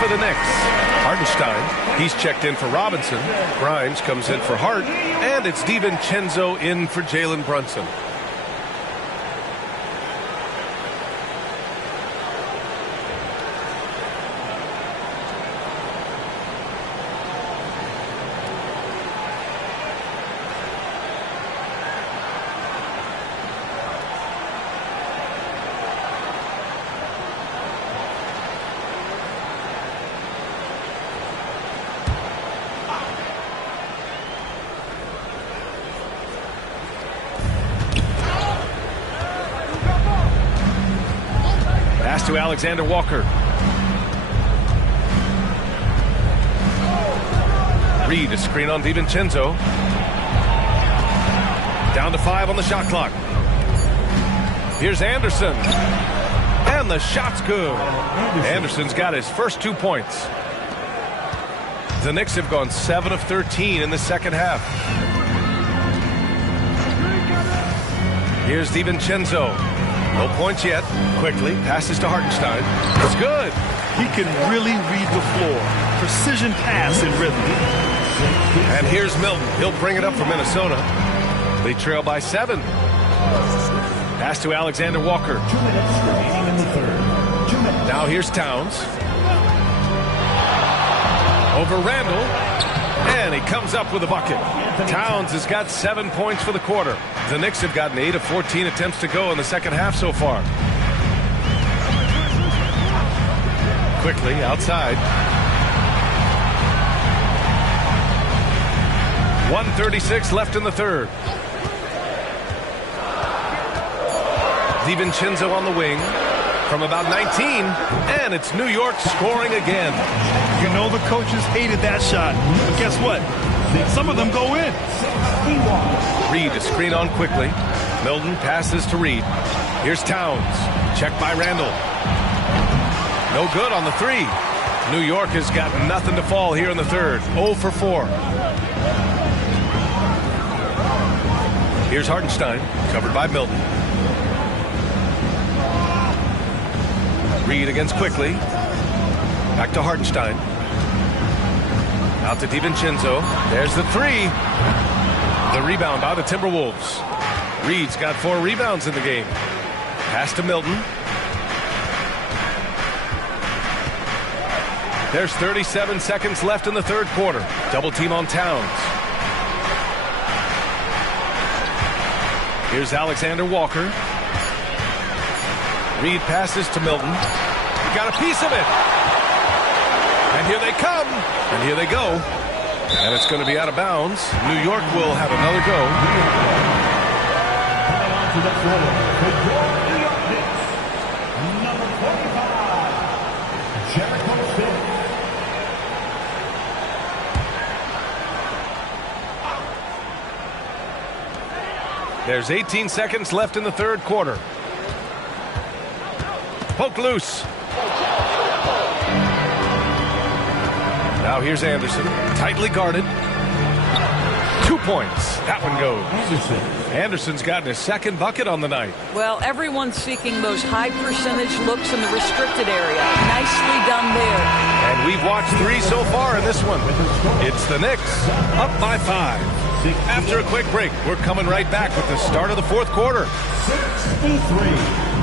For the Knicks, Hartenstein, he's checked in for Robinson. Grimes comes in for Hart, and it's DiVincenzo in for Jalen Brunson. To Alexander Walker. Reed, a screen on DiVincenzo. Down to 5 on the shot clock. Here's Anderson. And the shot's good. Anderson's got his first 2 points. The Knicks have gone 7 of 13 in the second half. Here's DiVincenzo. No points yet. Quickly passes to Hartenstein. It's good. He can really read the floor. Precision pass and rhythm. And here's Milton. He'll bring it up for Minnesota. They trail by 7. Pass to Alexander Walker. 2 minutes remaining in the third. 2 minutes. Now here's Towns. Over Randall. And he comes up with a bucket. Towns has got 7 points for the quarter. The Knicks have gotten 8 of 14 attempts to go in the second half so far. Quickly outside. 1:36 left in the third. DiVincenzo on the wing from about 19, and it's New York scoring again. You know the coaches hated that shot, but guess what? Some of them go in. Reed to screen on quickly. Milton passes to Reed. Here's Towns. Checked by Randall. No good on the 3. New York has got nothing to fall here in the third. 0 for 4. Here's Hartenstein, covered by Milton. Reed against Quickly. Back to Hartenstein. Out to DiVincenzo. There's the three. The rebound by the Timberwolves. Reed's got 4 rebounds in the game. Pass to Milton. There's 37 seconds left in the third quarter. Double team on Towns. Here's Alexander Walker. Reed passes to Milton. He got a piece of it. And here they come. And here they go. And it's going to be out of bounds. New York will have another go. To the floor, the New York Knicks, number 45, Jericho Sims. There's 18 seconds left in the third quarter. Poke loose. Now here's Anderson, tightly guarded. 2 points. That one goes. Anderson's gotten his second bucket on the night. Well, everyone's seeking those high percentage looks in the restricted area. Nicely done there. And we've watched 3 so far in this one. It's the Knicks up by 5. After a quick break, we're coming right back with the start of the fourth quarter. 63.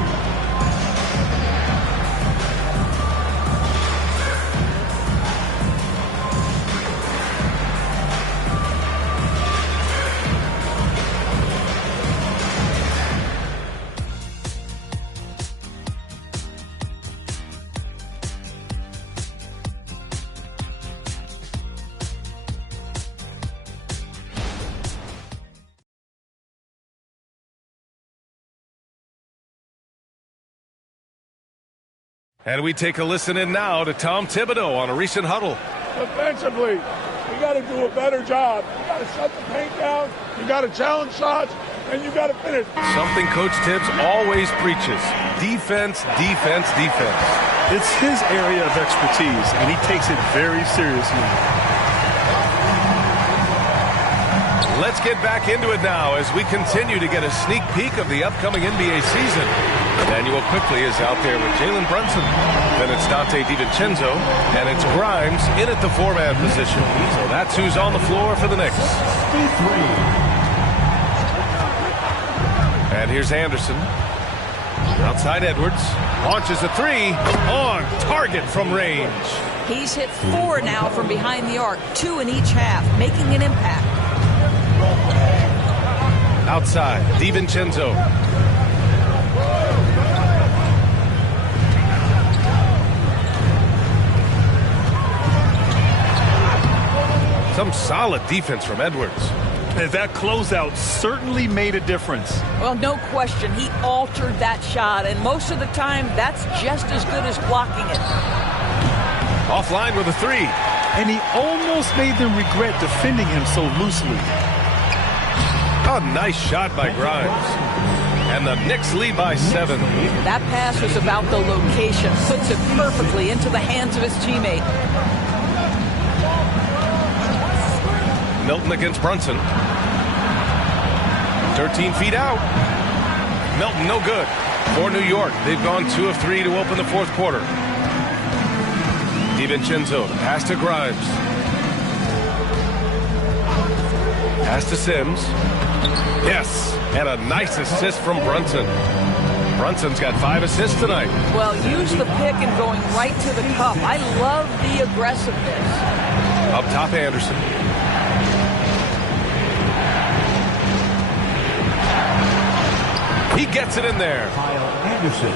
And we take a listen in now to Tom Thibodeau on a recent huddle. Defensively, you got to do a better job. You got to shut the paint down. You got to challenge shots, and you got to finish. Something Coach Tibbs always preaches: defense, defense, defense. It's his area of expertise, and he takes it very seriously. Let's get back into it now as we continue to get a sneak peek of the upcoming NBA season. Emmanuel quickly is out there with Jalen Brunson. Then it's Dante DiVincenzo, and it's Grimes in at the 4-man position. So that's who's on the floor for the Knicks. And here's Anderson. Outside Edwards. Launches a 3. On target from range. He's hit 4 now from behind the arc. 2 in each half, making an impact. Outside, DiVincenzo. Some solid defense from Edwards. And that closeout certainly made a difference. Well, no question. He altered that shot, and most of the time, that's just as good as blocking it. Offline with a 3. And he almost made them regret defending him so loosely. A nice shot by Grimes. And the Knicks lead by 7. That pass was about the location. Puts it perfectly into the hands of his teammate. Milton against Brunson. 13 feet out. Milton no good. For New York, they've gone 2 of 3 to open the fourth quarter. DiVincenzo, pass to Grimes. Pass to Sims. Yes, and a nice assist from Brunson. Brunson's got 5 assists tonight. Well, use the pick and going right to the cup. I love the aggressiveness. Up top, Anderson. He gets it in there. Kyle Anderson.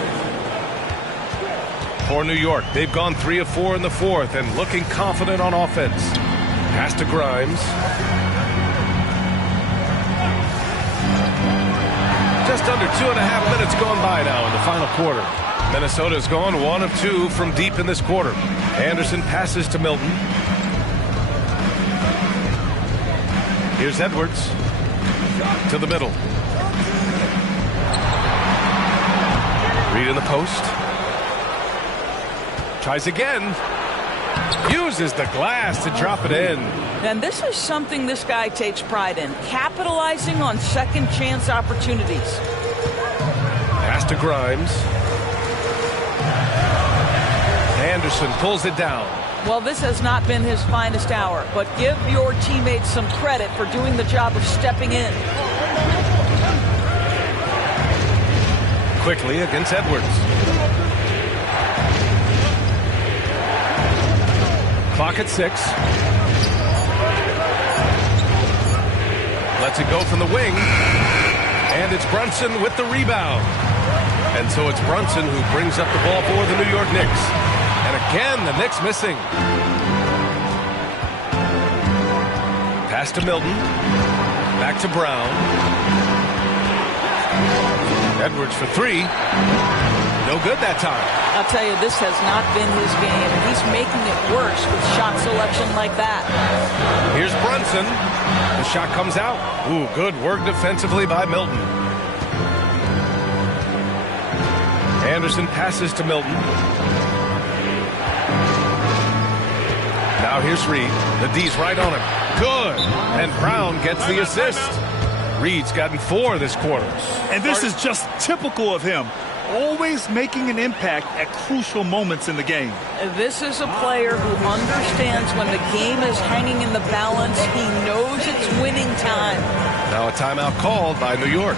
For New York, they've gone 3 of 4 in the fourth and looking confident on offense. Pass to Grimes. Just under 2.5 minutes gone by now in the final quarter. Minnesota's gone 1 of 2 from deep in this quarter. Anderson passes to Milton. Here's Edwards. To the middle. Reed in the post. Tries again. Uses the glass to drop it in. And this is something this guy takes pride in. Capitalizing on second chance opportunities. Pass to Grimes. Anderson pulls it down. Well, this has not been his finest hour, but give your teammates some credit for doing the job of stepping in. Quickly against Edwards. Clock at 6. Lets it go from the wing. And it's Brunson with the rebound. And so it's Brunson who brings up the ball for the New York Knicks. And again, the Knicks missing. Pass to Milton. Back to Brown. Edwards for 3. No good that time. I'll tell you, this has not been his game. He's making it worse with shot selection like that. Here's Brunson. The shot comes out. Ooh, good work defensively by Milton. Anderson passes to Milton. Now here's Reed. The D's right on him. Good. And Brown gets the assist. Reed's gotten 4 this quarter. And this is just typical of him. Always making an impact at crucial moments in the game. This is a player who understands when the game is hanging in the balance. He knows it's winning time. Now a timeout called by New York.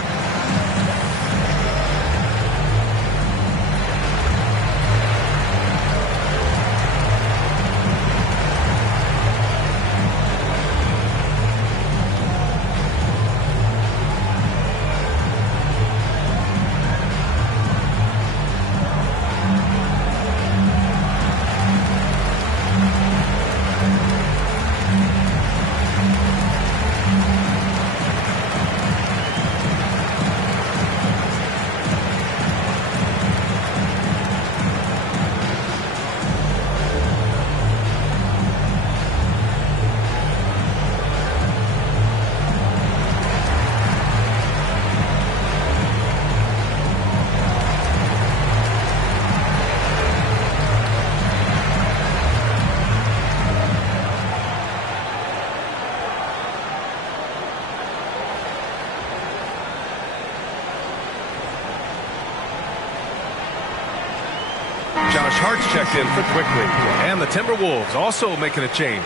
Hart's checked in for Quickly. And the Timberwolves also making a change.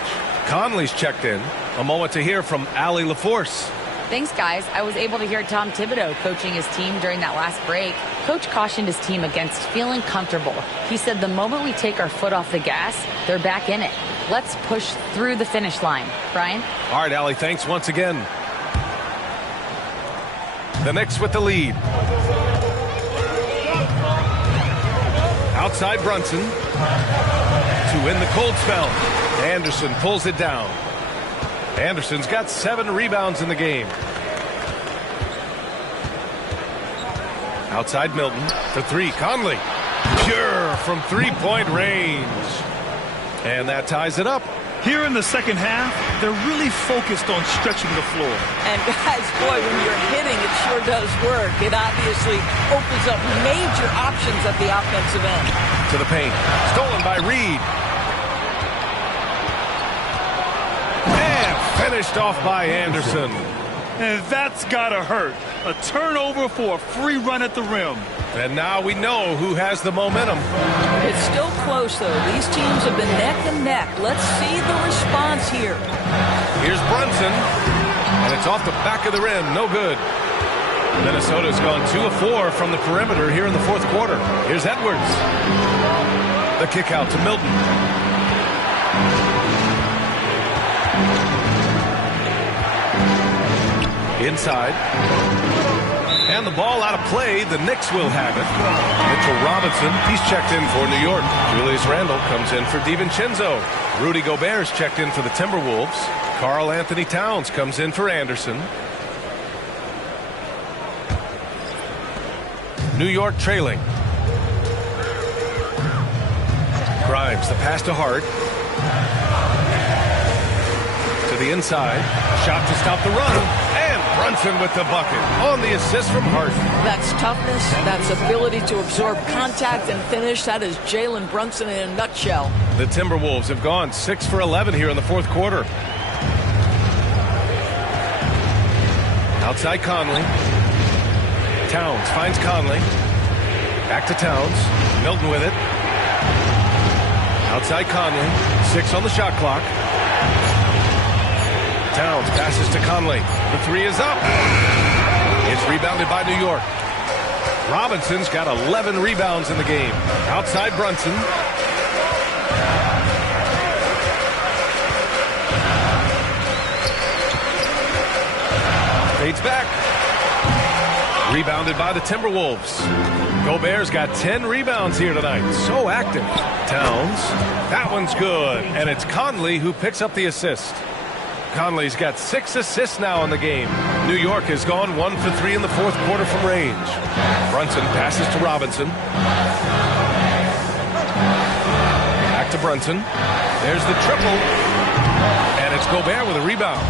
Conley's checked in. A moment to hear from Allie LaForce. Thanks, guys. I was able to hear Tom Thibodeau coaching his team during that last break. Coach cautioned his team against feeling comfortable. He said the moment we take our foot off the gas, they're back in it. Let's push through the finish line. Brian? All right, Allie, thanks once again. The Knicks with the lead. Outside Brunson to win the cold spell. Anderson pulls it down. Anderson's got 7 rebounds in the game. Outside Milton for 3. Conley. Pure from 3-point range. And that ties it up. Here in the second half, they're really focused on stretching the floor. And guys, boy, when you're hitting, it sure does work. It obviously opens up major options at the offensive end. To the paint. Stolen by Reed. And finished off by Anderson. And that's gotta hurt. A turnover for a free run at the rim. And now we know who has the momentum. It's still close, though. These teams have been neck and neck. Let's see the response here. Here's Brunson. And it's off the back of the rim. No good. Minnesota's gone 2 of 4 from the perimeter here in the fourth quarter. Here's Edwards. The kick out to Milton. Inside. And the ball out of play. The Knicks will have it. Mitchell Robinson, he's checked in for New York. Julius Randle comes in for DiVincenzo. Rudy Gobert's checked in for the Timberwolves. Karl Anthony Towns comes in for Anderson. New York trailing. Grimes, the pass to Hart. To the inside. Shot to stop the run. Brunson with the bucket on the assist from Hart. That's toughness. That's ability to absorb contact and finish. That is Jalen Brunson in a nutshell. The Timberwolves have gone 6 for 11 here in the fourth quarter. Outside Conley. Towns finds Conley. Back to Towns. Milton with it. Outside Conley. 6 on the shot clock. Towns passes to Conley. The three is up. It's rebounded by New York. Robinson's got 11 rebounds in the game. Outside Brunson. Fades back. Rebounded by the Timberwolves. Gobert's got 10 rebounds here tonight. So active. Towns. That one's good. And it's Conley who picks up the assist. Conley's got 6 assists now in the game. New York has gone 1 for 3 in the fourth quarter from range. Brunson passes to Robinson. Back to Brunson. There's the triple. And it's Gobert with a rebound.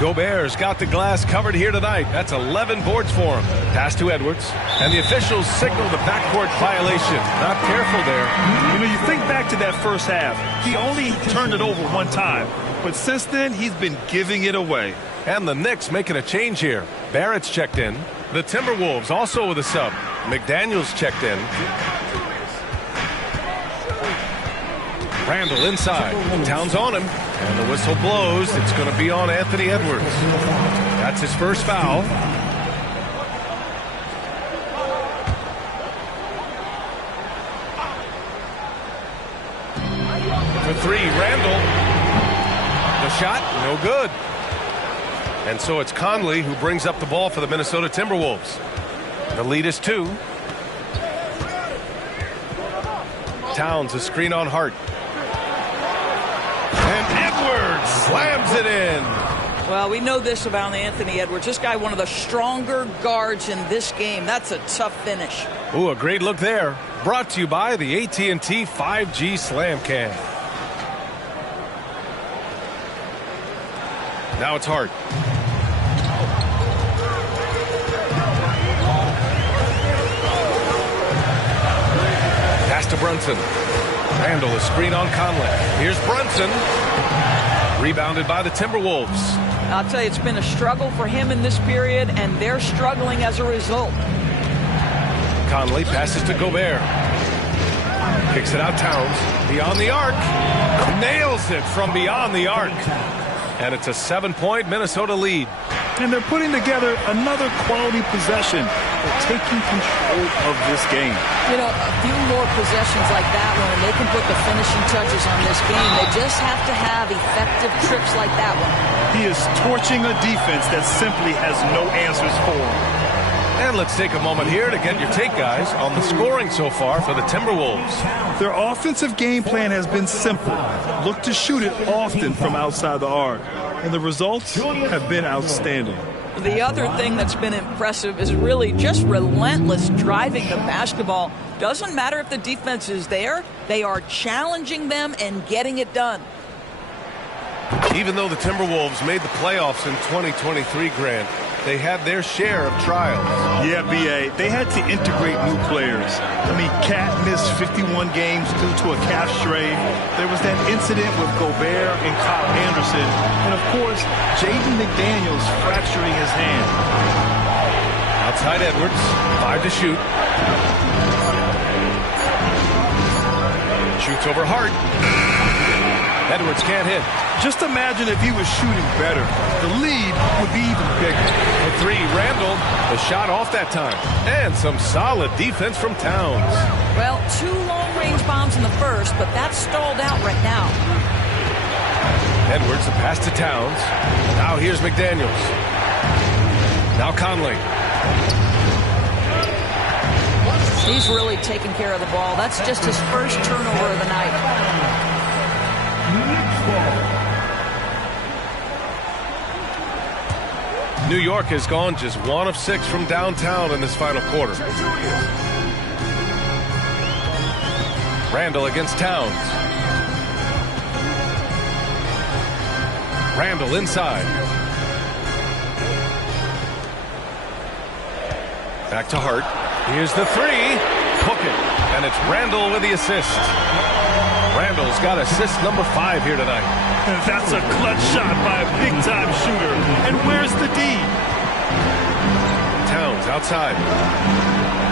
Gobert's got the glass covered here tonight. That's 11 boards for him. Pass to Edwards. And the officials signal the backcourt violation. Not careful there. You know, you think back to that first half. He only turned it over one time. But since then, he's been giving it away. And the Knicks making a change here. Barrett's checked in. The Timberwolves also with a sub. McDaniels checked in. Randall inside. Towns on him. And the whistle blows. It's going to be on Anthony Edwards. That's his first foul. For 3, Randall. The shot, no good. And so it's Conley who brings up the ball for the Minnesota Timberwolves. The lead is 2. Towns, a screen on Hart. And Edwards slams it in. Well, we know this about Anthony Edwards. This guy, one of the stronger guards in this game. That's a tough finish. Ooh, a great look there. Brought to you by the AT&T 5G Slam Cam. Now it's Hart. Pass to Brunson. Randall, a screen on Conley. Here's Brunson. Rebounded by the Timberwolves. I'll tell you, it's been a struggle for him in this period, and they're struggling as a result. Conley passes to Gobert. Kicks it out, Towns. Beyond the arc. Nails it from beyond the arc. And it's a 7-point Minnesota lead. And they're putting together another quality possession. They're taking control of this game. You know, a few more possessions like that one, and they can put the finishing touches on this game. They just have to have effective trips like that one. He is torching a defense that simply has no answers for him. And let's take a moment here to get your take, guys, on the scoring so far for the Timberwolves. Their offensive game plan has been simple. Look to shoot it often from outside the arc. And the results have been outstanding. The other thing that's been impressive is really just relentless driving the basketball. Doesn't matter if the defense is there. They are challenging them and getting it done. Even though the Timberwolves made the playoffs in 2023, Grant, they had their share of trials. Yeah, B.A., they had to integrate new players. I mean, Cat missed 51 games due to a calf strain. There was that incident with Gobert and Kyle Anderson. And, of course, Jaden McDaniels fracturing his hand. Outside Edwards, 5 to shoot. Shoots over Hart. Edwards can't hit. Just imagine if he was shooting better. The lead would be even bigger. The 3, Randall. The shot off that time. And some solid defense from Towns. Well, 2 long-range bombs in the first, but that's stalled out right now. Edwards, a pass to Towns. Now here's McDaniels. Now Conley. He's really taking care of the ball. That's just his first turnover of the night. New York has gone just 1 of 6 from downtown in this final quarter. Randall against Towns. Randall inside. Back to Hart. Here's the 3. Hook it. And it's Randall with the assist. Randall's got assist number 5 here tonight. That's a clutch shot by a big-time shooter. And where's the D? Towns outside.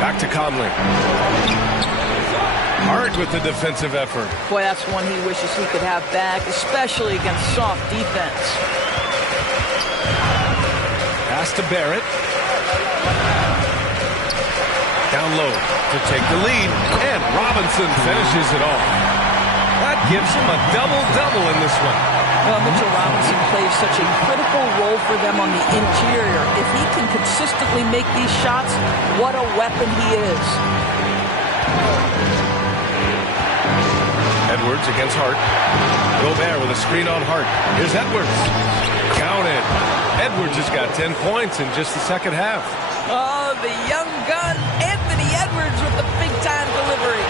Back to Conley. Hart Hart with the defensive effort. Boy, that's one he wishes he could have back, especially against soft defense. Pass to Barrett. Down low to take the lead, and Robinson finishes it off. That gives him a double-double in this one. Well, Mitchell Robinson plays such a critical role for them on the interior. If he can consistently make these shots, what a weapon he is. Edwards against Hart. Gobert with a screen on Hart. Here's Edwards. Counted. Edwards has got 10 points in just the second half. Oh, the young gun, Anthony Edwards with the big-time delivery.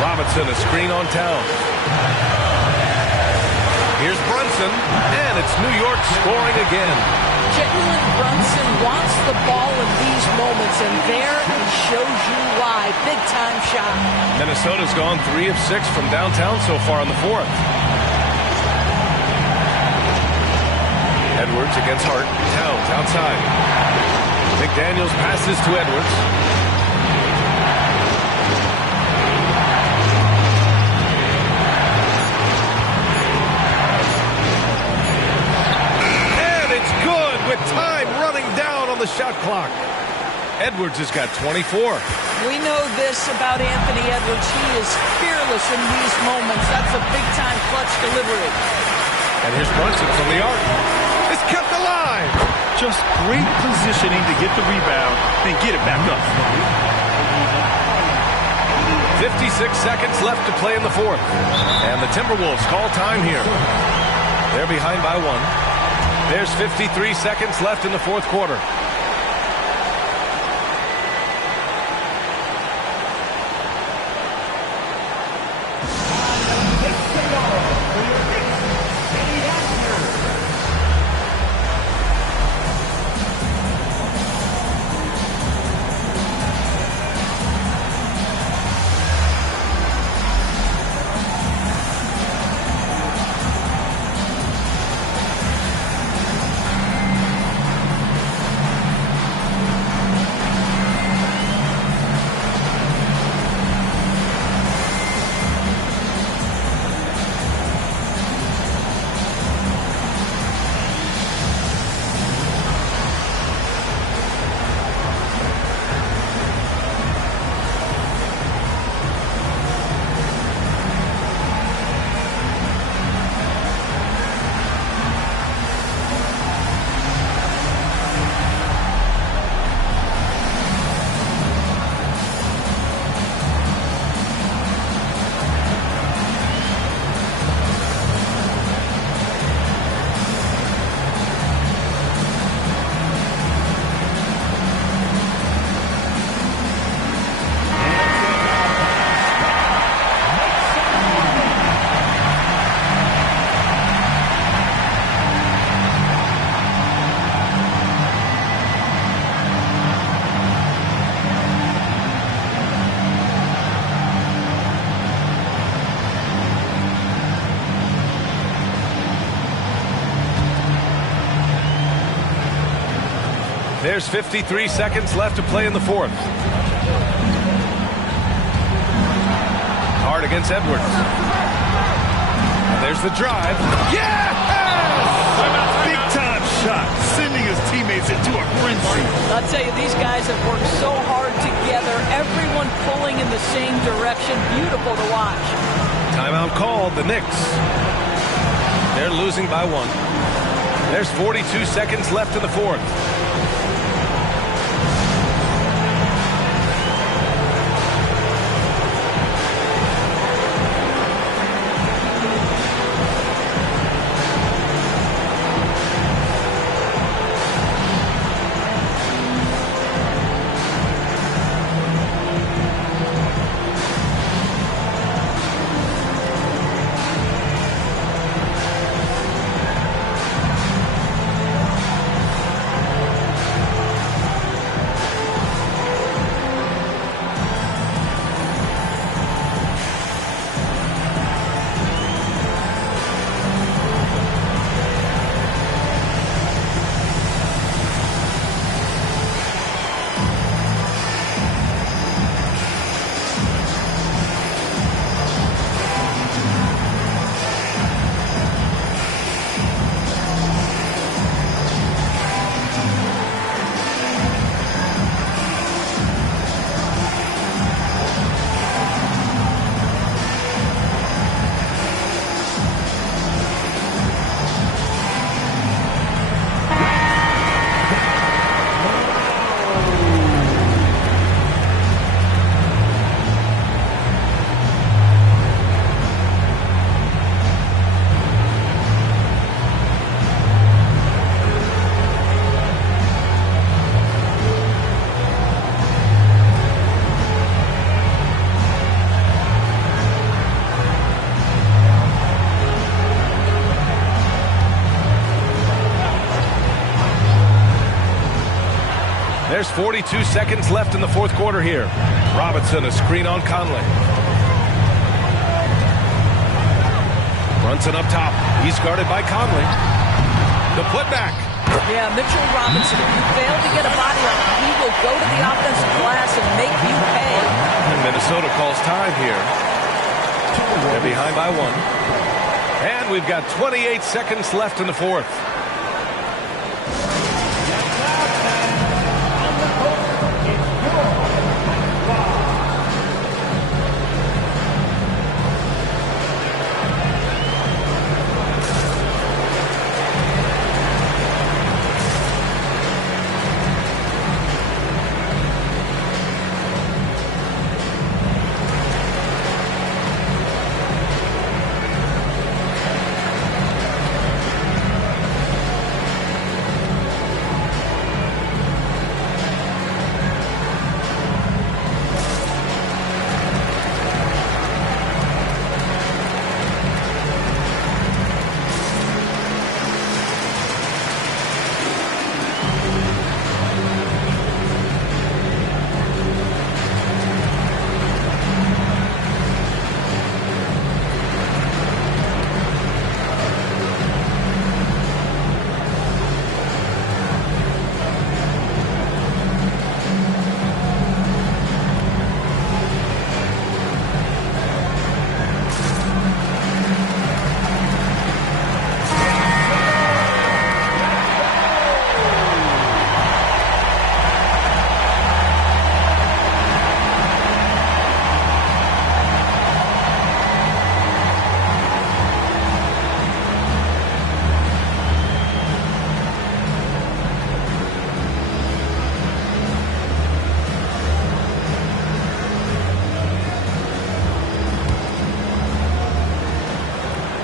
Robinson, a screen on Towns. Here's Brunson, and it's New York scoring again. Jalen Brunson wants the ball in these moments, and there he shows you why. Big-time shot. Minnesota's gone 3 of 6 from downtown so far in the fourth. Edwards against Hart. Towns outside. McDaniels passes to Edwards. And it's good with time running down on the shot clock. Edwards has got 24. We know this about Anthony Edwards. He is fearless in these moments. That's a big-time clutch delivery. And here's Brunson from the arc. It's kept alive. Just great positioning to get the rebound and get it back up. 56 seconds left to play in the fourth. And the Timberwolves call time here. They're behind by 1. There's 53 seconds left in the fourth quarter. There's 53 seconds left to play in the fourth. Hart against Edwards. And there's the drive. Yes! Big time shot, sending his teammates into a frenzy. I'll tell you, these guys have worked so hard together. Everyone pulling in the same direction. Beautiful to watch. Timeout called, the Knicks. They're losing by 1. There's 42 seconds left in the fourth. There's 42 seconds left in the fourth quarter here. Robinson, a screen on Conley. Brunson up top. He's guarded by Conley. The putback. Yeah, Mitchell Robinson, if you fail to get a body on him, he will go to the offensive glass and make you pay. And Minnesota calls time here. They're behind by 1. And we've got 28 seconds left in the fourth.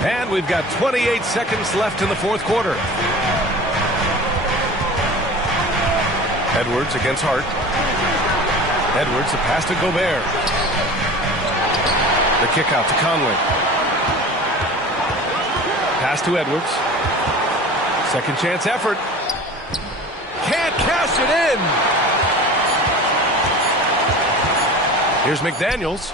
And we've got 28 seconds left in the fourth quarter. Edwards against Hart. Edwards, the pass to Gobert. The kick out to Conley. Pass to Edwards. Second chance effort. Can't cash it in. Here's McDaniels.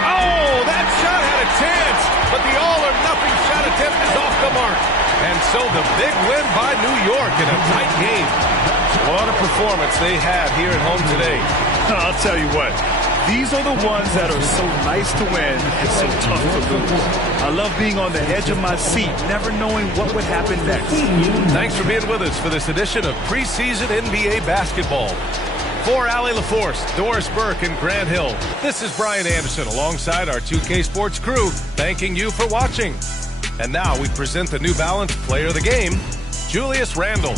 Oh, that shot had a chance, but the all-or-nothing shot attempt is off the mark. And so the big win by New York in a tight game. What a performance they had here at home today. I'll tell you what, these are the ones that are so nice to win and so tough to lose. I love being on the edge of my seat, never knowing what would happen next. Thanks for being with us for this edition of Preseason NBA Basketball. For Allie LaForce, Doris Burke, and Grant Hill, this is Brian Anderson alongside our 2K Sports crew, thanking you for watching. And now we present the New Balance Player of the Game, Julius Randle.